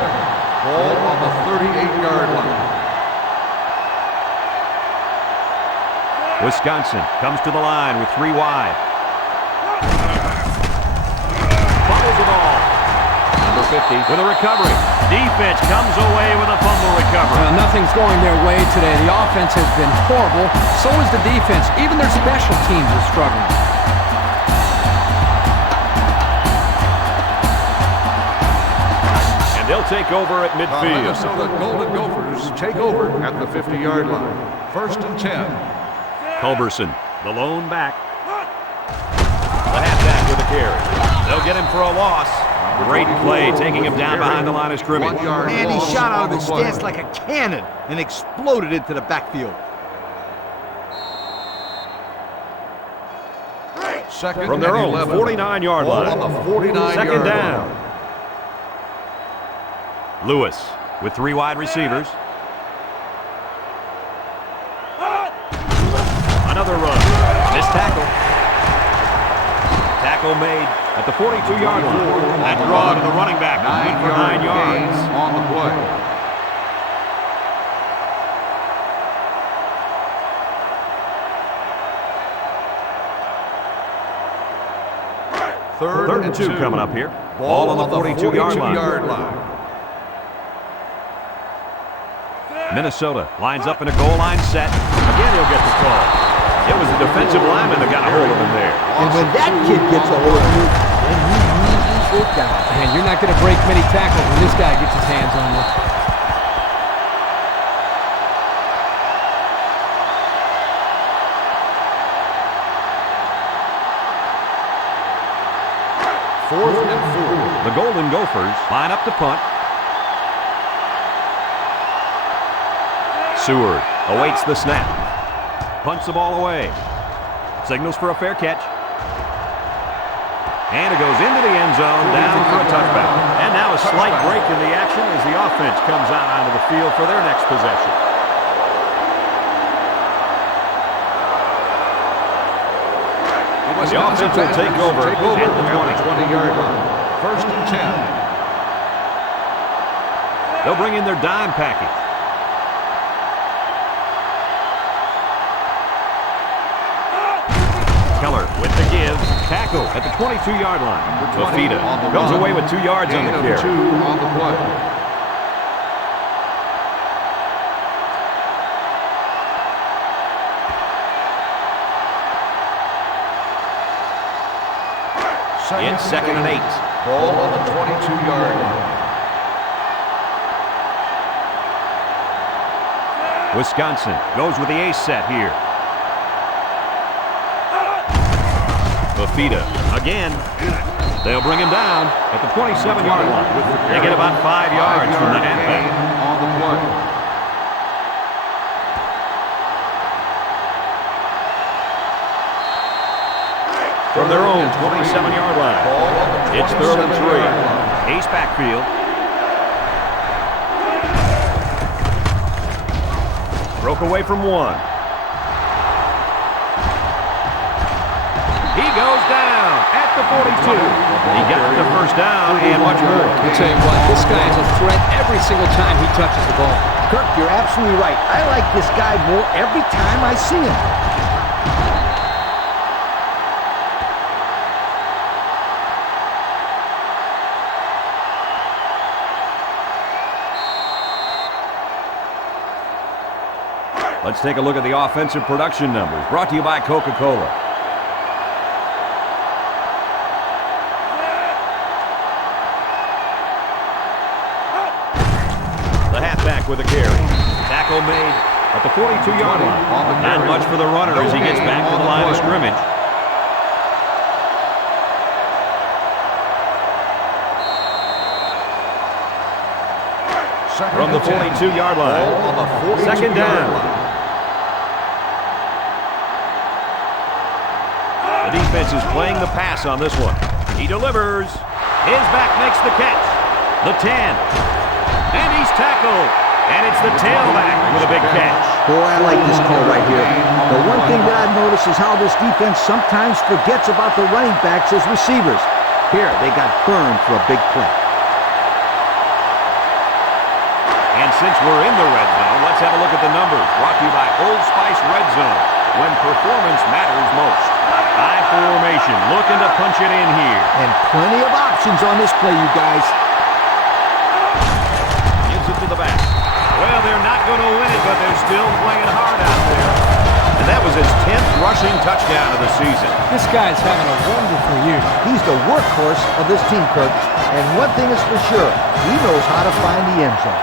Ball on the 38-yard line. Wisconsin comes to the line with 3 wide. Fumbles the ball. Number 50 with a recovery. Defense comes away with a fumble recovery. Well, nothing's going their way today. The offense has been horrible. So is the defense. Even their special teams are struggling. And They'll take over at The midfield. Minnesota Golden Gophers take over at the 50-yard line. 1st and 10. Culberson, the lone back. The halfback with a carry. They'll get him for a loss. Great play, taking him down behind the line of scrimmage. 1 yard Man, he loss shot out on of the his play. stance like a cannon and exploded into the backfield. Second From their and own 11. 49-yard Ball line. on the 49-yard Second down. line. Lewis with 3 wide receivers. Another run. Missed tackle. Tackle made at the 42-yard line. That draw to the running back. Good for 9 yards. Gain on the play. Third and 2 coming up here. Ball on the 42-yard line. Minnesota lines up in a goal line set. Again, he'll get the call. It was the defensive lineman that got a hold of him there. And when that kid gets a hold of you, then you usually it down. Man, you're not going to break many tackles when this guy gets his hands on you. Fourth and 4. The Golden Gophers line up to punt. Seward awaits the snap. Punts the ball away. Signals for a fair catch. And it goes into the end zone, down for a touchback. And now a slight break in the action as the offense comes out onto the field for their next possession. The offense will take over at the 20-yard line. 1st and 10. They'll bring in their dime package. Keller with the give. Tackle at the 22-yard line. Lafita goes away with 2 yards on the Gain of carry. 2 on the play. It's 2nd and 8. Ball on the 22-yard line. Wisconsin goes with the ace set here. Lafita again. They'll bring him down at the 27-yard line. They get about 5 yards from the halfback. On the play. From their own 27-yard line. Ball on the It's 3rd and 27-yard line. 3. Ace backfield. Broke away from 1. He goes down at the 42. He got the first down and much more. I'll tell you what, this guy is a threat every single time he touches the ball. Kirk, you're absolutely right. I like this guy more every time I see him. Let's take a look at the offensive production numbers, brought to you by Coca-Cola. The halfback with a carry. Tackle made at the 42-yard line. Not much for the runner as he gets back to the line of scrimmage. From the 42-yard line. Ball on the 42-yard 2nd down. line. The defense is playing the pass on this one. He delivers. His back makes the catch. The 10. And he's tackled. And it's the tailback with a big catch. Boy, I like this call right here. The one thing that I've noticed is how this defense sometimes forgets about the running backs as receivers. Here, they got burned for a big play. And since we're in the red zone, let's have a look at the numbers. Brought to you by Old Spice Red Zone, when performance matters most. High formation, looking to punch it in here. And plenty of options on this play, you guys. Gives it to the back. Well, they're not going to win it, but they're still playing hard out there. And that was his 10th rushing touchdown of the season. This guy's having a wonderful year. He's the workhorse of this team, Kirk. And one thing is for sure, he knows how to find the end zone.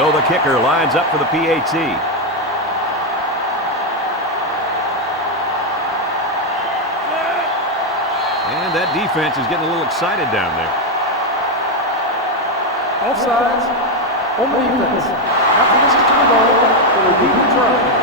So the kicker lines up for the PAT. And that defense is getting a little excited down there. Offsides. On the defense. After this is to the goal, it will be returned.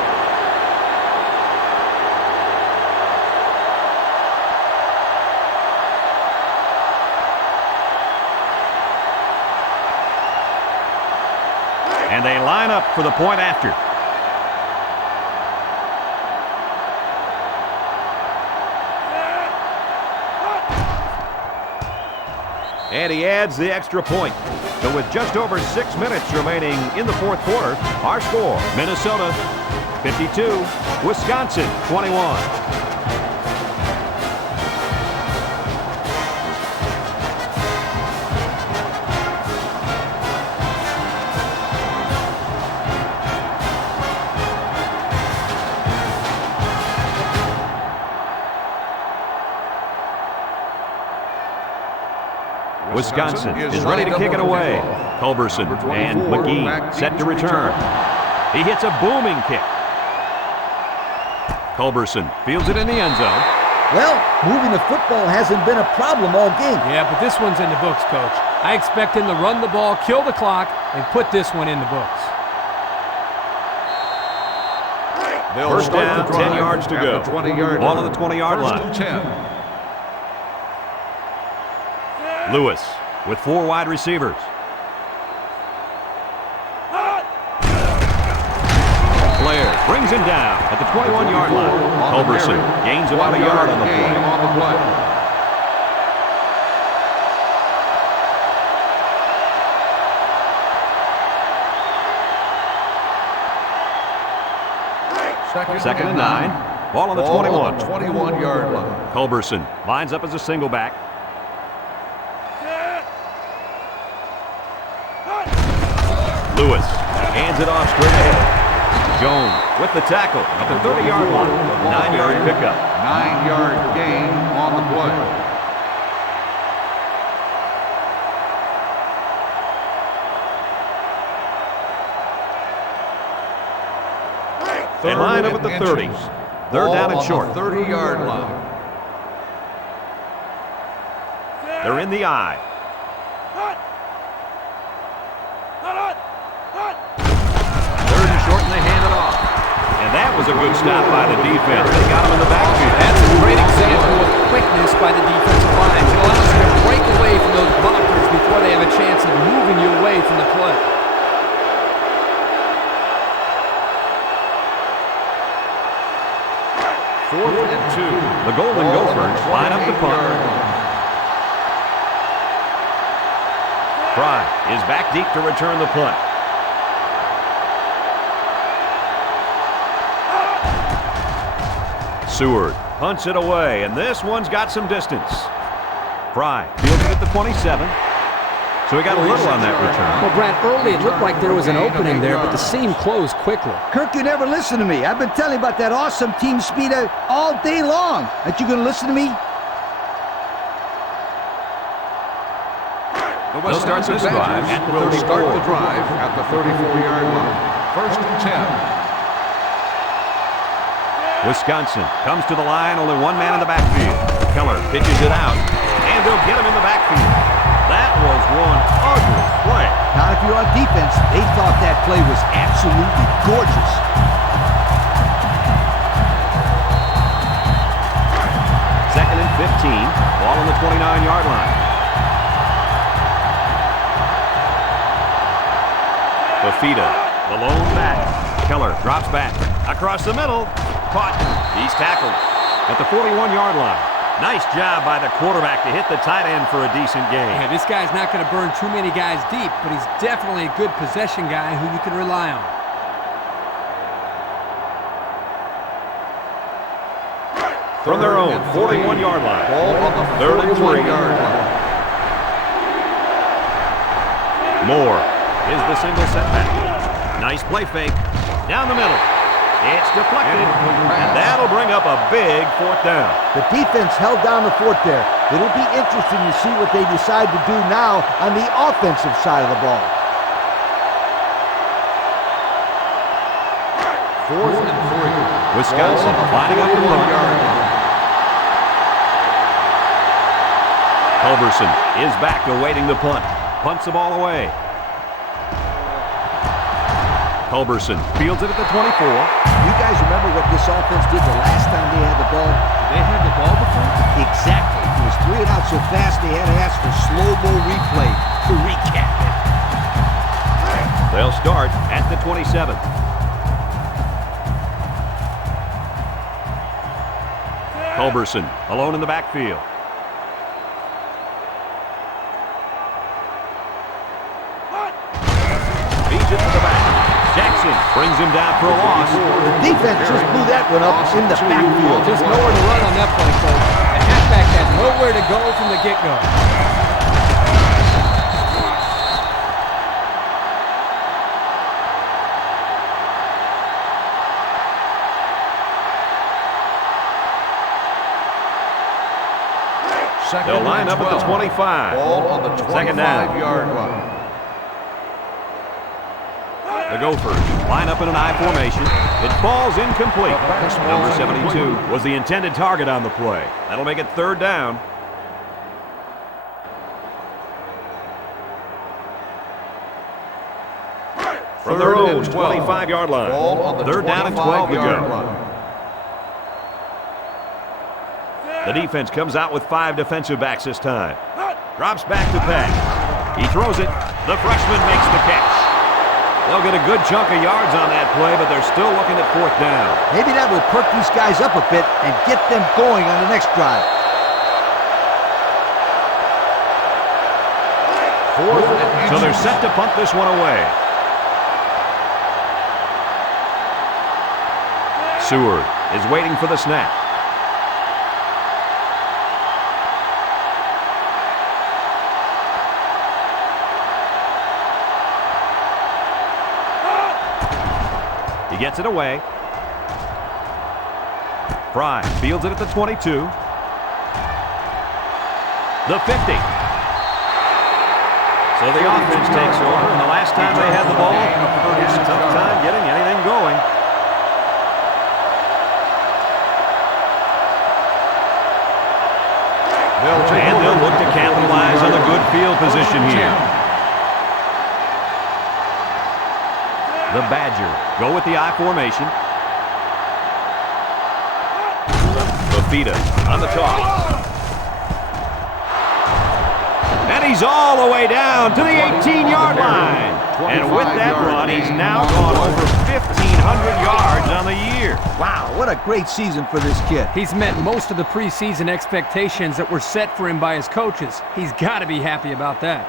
And they line up for the point after. And he adds the extra point. So with just over 6 minutes remaining in the fourth quarter, our score, Minnesota 52, Wisconsin 21. Wisconsin is ready to kick it away. Culberson and McGee set to return. He hits a booming kick. Culberson fields it in the end zone. Well, moving the football hasn't been a problem all game. Yeah, but this one's in the books, Coach. I expect him to run the ball, kill the clock, and put this one in the books. First down, 10 yards to go. Ball on the 20-yard line. 10. Lewis with 4 wide receivers. Blair brings him down at the 21-yard line. Culberson gains about a yard on the play. Second and 9. Ball on the 21. 21-yard line. Culberson lines up as a single back. Lewis hands it off straight ahead. Jones with the tackle at the 30-yard line. 9-yard pickup. 9-yard gain on the play. They line up at the 30. They're down and short. 30-yard line. They're in the eye. Third and short, and they hand it off. And that was a good stop by the defense. They got him in the backfield. That's a great example of quickness by the defensive line. It allows you to break away from those blockers before they have a chance of moving you away from the play. Fourth and 2. The Golden Gophers line up the punt. Fry is back deep to return the punt. Seward punts it away, and this one's got some distance. Fry fields it at the 27. So he got a little on that return. Well, Brad, early it looked like there was an opening there, but the seam closed quickly. Kirk, you never listen to me. I've been telling you about that awesome team speed all day long. Aren't you going to listen to me? They'll start this drive at the 34. Start the drive at the 34-yard line. First and 10. Wisconsin comes to the line, only one man in the backfield. Keller pitches it out, and they'll get him in the backfield. That was one ugly play. Not if you're on defense. They thought that play was absolutely gorgeous. Second and 15, ball on the 29-yard line. Fafita, the lone back. Keller drops back across the middle. Caught. He's tackled at the 41-yard line. Nice job by the quarterback to hit the tight end for a decent gain. Yeah, this guy's not going to burn too many guys deep, but he's definitely a good possession guy who you can rely on. From their own 41-yard line. Ball on the Third and 3. 41-yard line. Moore is the single setback. Nice play fake. Down the middle. It's deflected, and that'll bring up a big fourth down. The defense held down the fort there. It'll be interesting to see what they decide to do now on the offensive side of the ball. 4th and 3. Wisconsin lining up the run. Culberson is back awaiting the punt. Punts the ball away. Culberson fields it at the 24. You guys remember what this offense did the last time they had the ball? Did they have the ball before? Exactly. It was 3 and out so fast they had to ask for slow-mo replay to recap it. They'll start at the 27. Culberson alone in the backfield. Feeds it to the back. Jackson brings him down for a loss. The defense just blew that one up in the backfield. Just nowhere to run on that play, coach. The halfback had nowhere to go from the get-go. They'll line up at the 25. Ball on the Second down. 25-yard line. The Gophers line up in an I formation. It falls incomplete. Number 72 was the intended target on the play. That'll make it 3rd down. From their own 25-yard line. Ball on the 3rd down and 12 to yard go. line. The defense comes out with 5 defensive backs this time. Drops back to pass. He throws it. The freshman makes the catch. They'll get a good chunk of yards on that play, but they're still looking at 4th down. Maybe that will perk these guys up a bit and get them going on the next drive. 4th and So they're set to punt this one away. Seward is waiting for the snap. He gets it away. Fry fields it at the 22. The 50. So the offense takes over, and the last time they had the ball, it's a tough time getting anything going. And they'll look to capitalize on the good field position here. The Badger go with the I formation. Lafita on the toss. And he's all the way down to the 18-yard line. And with that run, he's now gone over 1,500 yards on the year. Wow, what a great season for this kid. He's met most of the preseason expectations that were set for him by his coaches. He's got to be happy about that.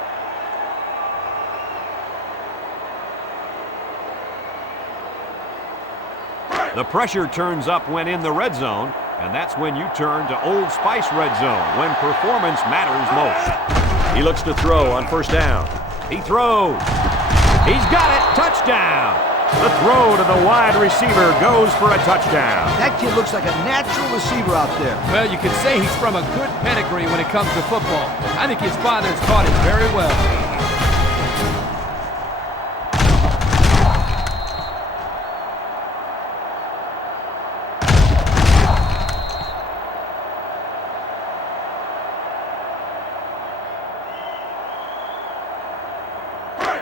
The pressure turns up when in the red zone, and that's when you turn to Old Spice red zone, when performance matters most. He looks to throw on 1st down. He throws. He's got it. Touchdown. The throw to the wide receiver goes for a touchdown. That kid looks like a natural receiver out there. Well, you could say he's from a good pedigree when it comes to football. I think his father's taught him very well.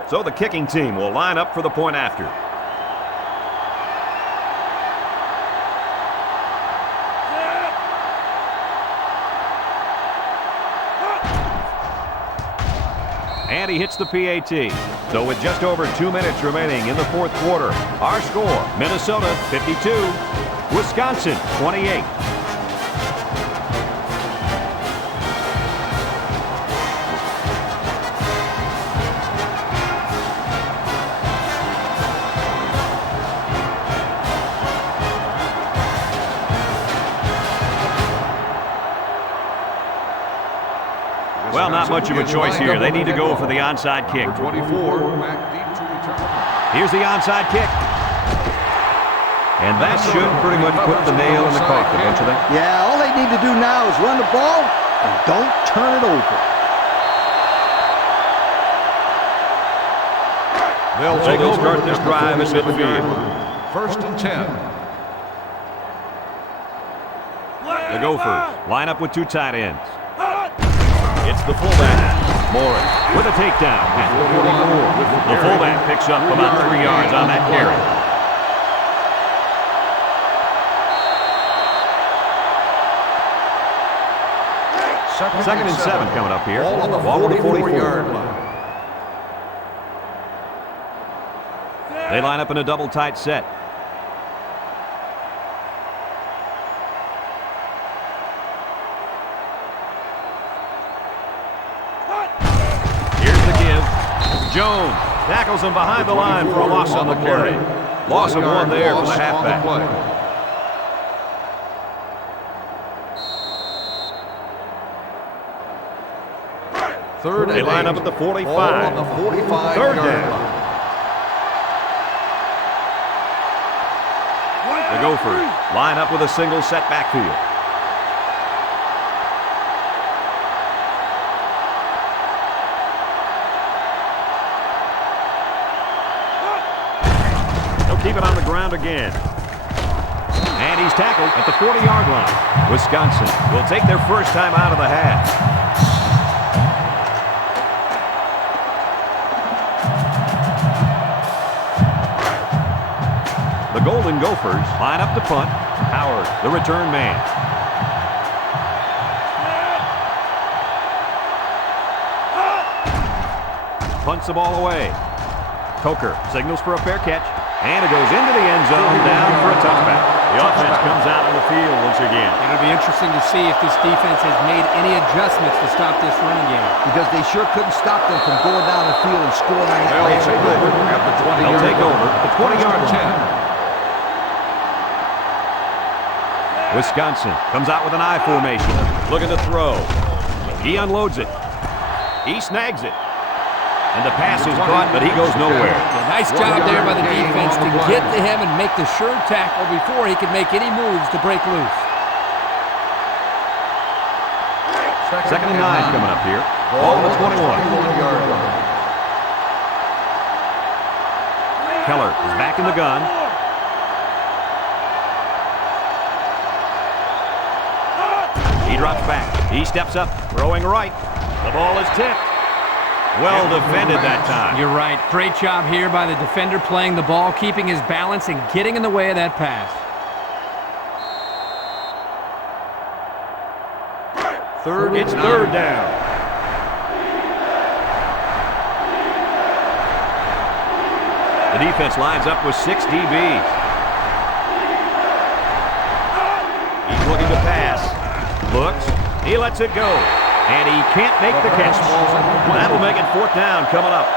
So the kicking team will line up for the point after. And he hits the PAT. So with just over 2 minutes remaining in the 4th quarter, our score, Minnesota 52, Wisconsin 28. Well, not much of a choice here. They need to go for the onside kick. 24, back deep to return. Here's the onside kick. And that should pretty much put the nail in the coffin, don't you think? Yeah, all they need to do now is run the ball and don't turn it over. They'll start this drive at midfield. 1st and 10. The Gophers line up with 2 tight ends. It's the fullback, Morris, with a takedown at the 44. The fullback picks up about 3 yards on that carry. Second and 7 coming up here. Ball on the 44-yard line. They line up in a double tight set. Here's the give. Jones tackles him behind the line for a loss on the carry. Loss of 1 there for the halfback. They line up at the 45. On the 45-yard line. The Gophers line up with a single set backfield. They'll keep it on the ground again. And he's tackled at the 40-yard line. Wisconsin will take their first time out of the half. The Golden Gophers line up to punt. Howard, the return man. Punts the ball away. Coker signals for a fair catch. And it goes into the end zone, down for a touchback. The offense comes out on the field once again. It'll be interesting to see if this defense has made any adjustments to stop this running game. Because they sure couldn't stop them from going down the field and scoring on that They'll last take play. over at the 20-yard They'll take over at the 20-yard line. Wisconsin comes out with an I formation, looking to throw. He unloads it. He snags it. And the pass is caught, but he goes nowhere. Yeah, nice job there by the defense to get to him and make the sure tackle before he could make any moves to break loose. Second and 9 coming up here. Ball on the 21-yard line. Keller is back in the gun. He drops back. He steps up, throwing right. The ball is tipped. Well defended that time. You're right. Great job here by the defender playing the ball, keeping his balance, and getting in the way of that pass. It's third down. The defense lines up with 6 DBs. He's looking to pass. Looks. He lets it go. And he can't make the catch. That'll make it 4th down coming up.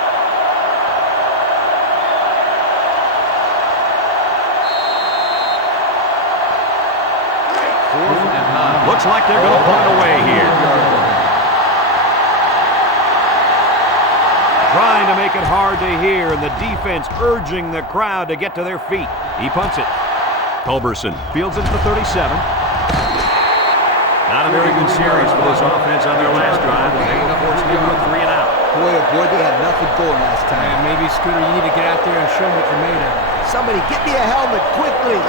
Looks like they're going to punt it away here. Trying to make it hard to hear, and the defense urging the crowd to get to their feet. He punts it. Culberson fields it to the 37. Not a very good series for this offense on their last drive. They forced him with 3 and out. Boy, oh boy, they had nothing going last time. And maybe, Scooter, you need to get out there and show them what you're made of. Somebody get me a helmet quickly.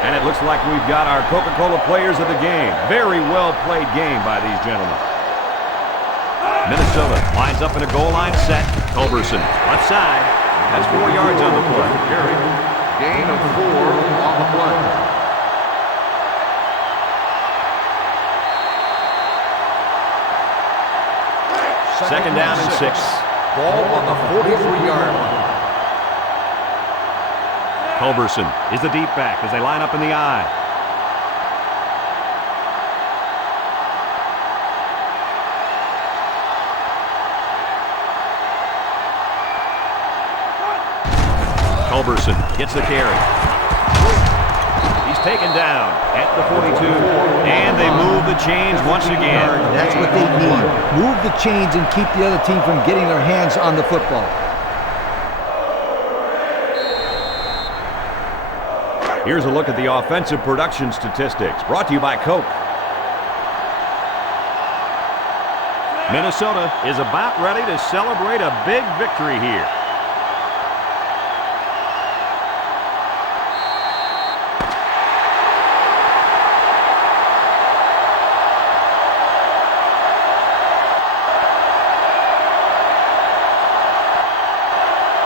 And it looks like we've got our Coca-Cola players of the game. Very well played game by these gentlemen. Minnesota lines up in a goal line set. Culberson, left side, has 4 yards on the play. Carry. Gain of 4 on the play. Second down and 6. Ball on the 43-yard line. Culberson is the deep back as they line up in the I. Culberson gets the carry. He's taken down at the 42, and they move the chains once again. That's what they need. Move the chains and keep the other team from getting their hands on the football. Here's a look at the offensive production statistics, brought to you by Coke. Minnesota is about ready to celebrate a big victory here.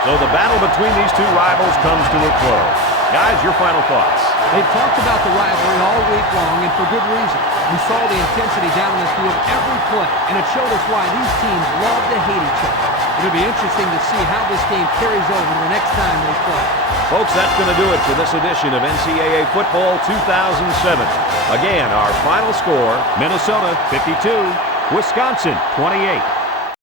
So the battle between these two rivals comes to a close. Guys, your final thoughts. They've talked about the rivalry all week long, and for good reason. We saw the intensity down in the field every play, and it showed us why these teams love to hate each other. It'll be interesting to see how this game carries over the next time they play. Folks, that's going to do it for this edition of NCAA Football 2007. Again, our final score, Minnesota 52, Wisconsin 28.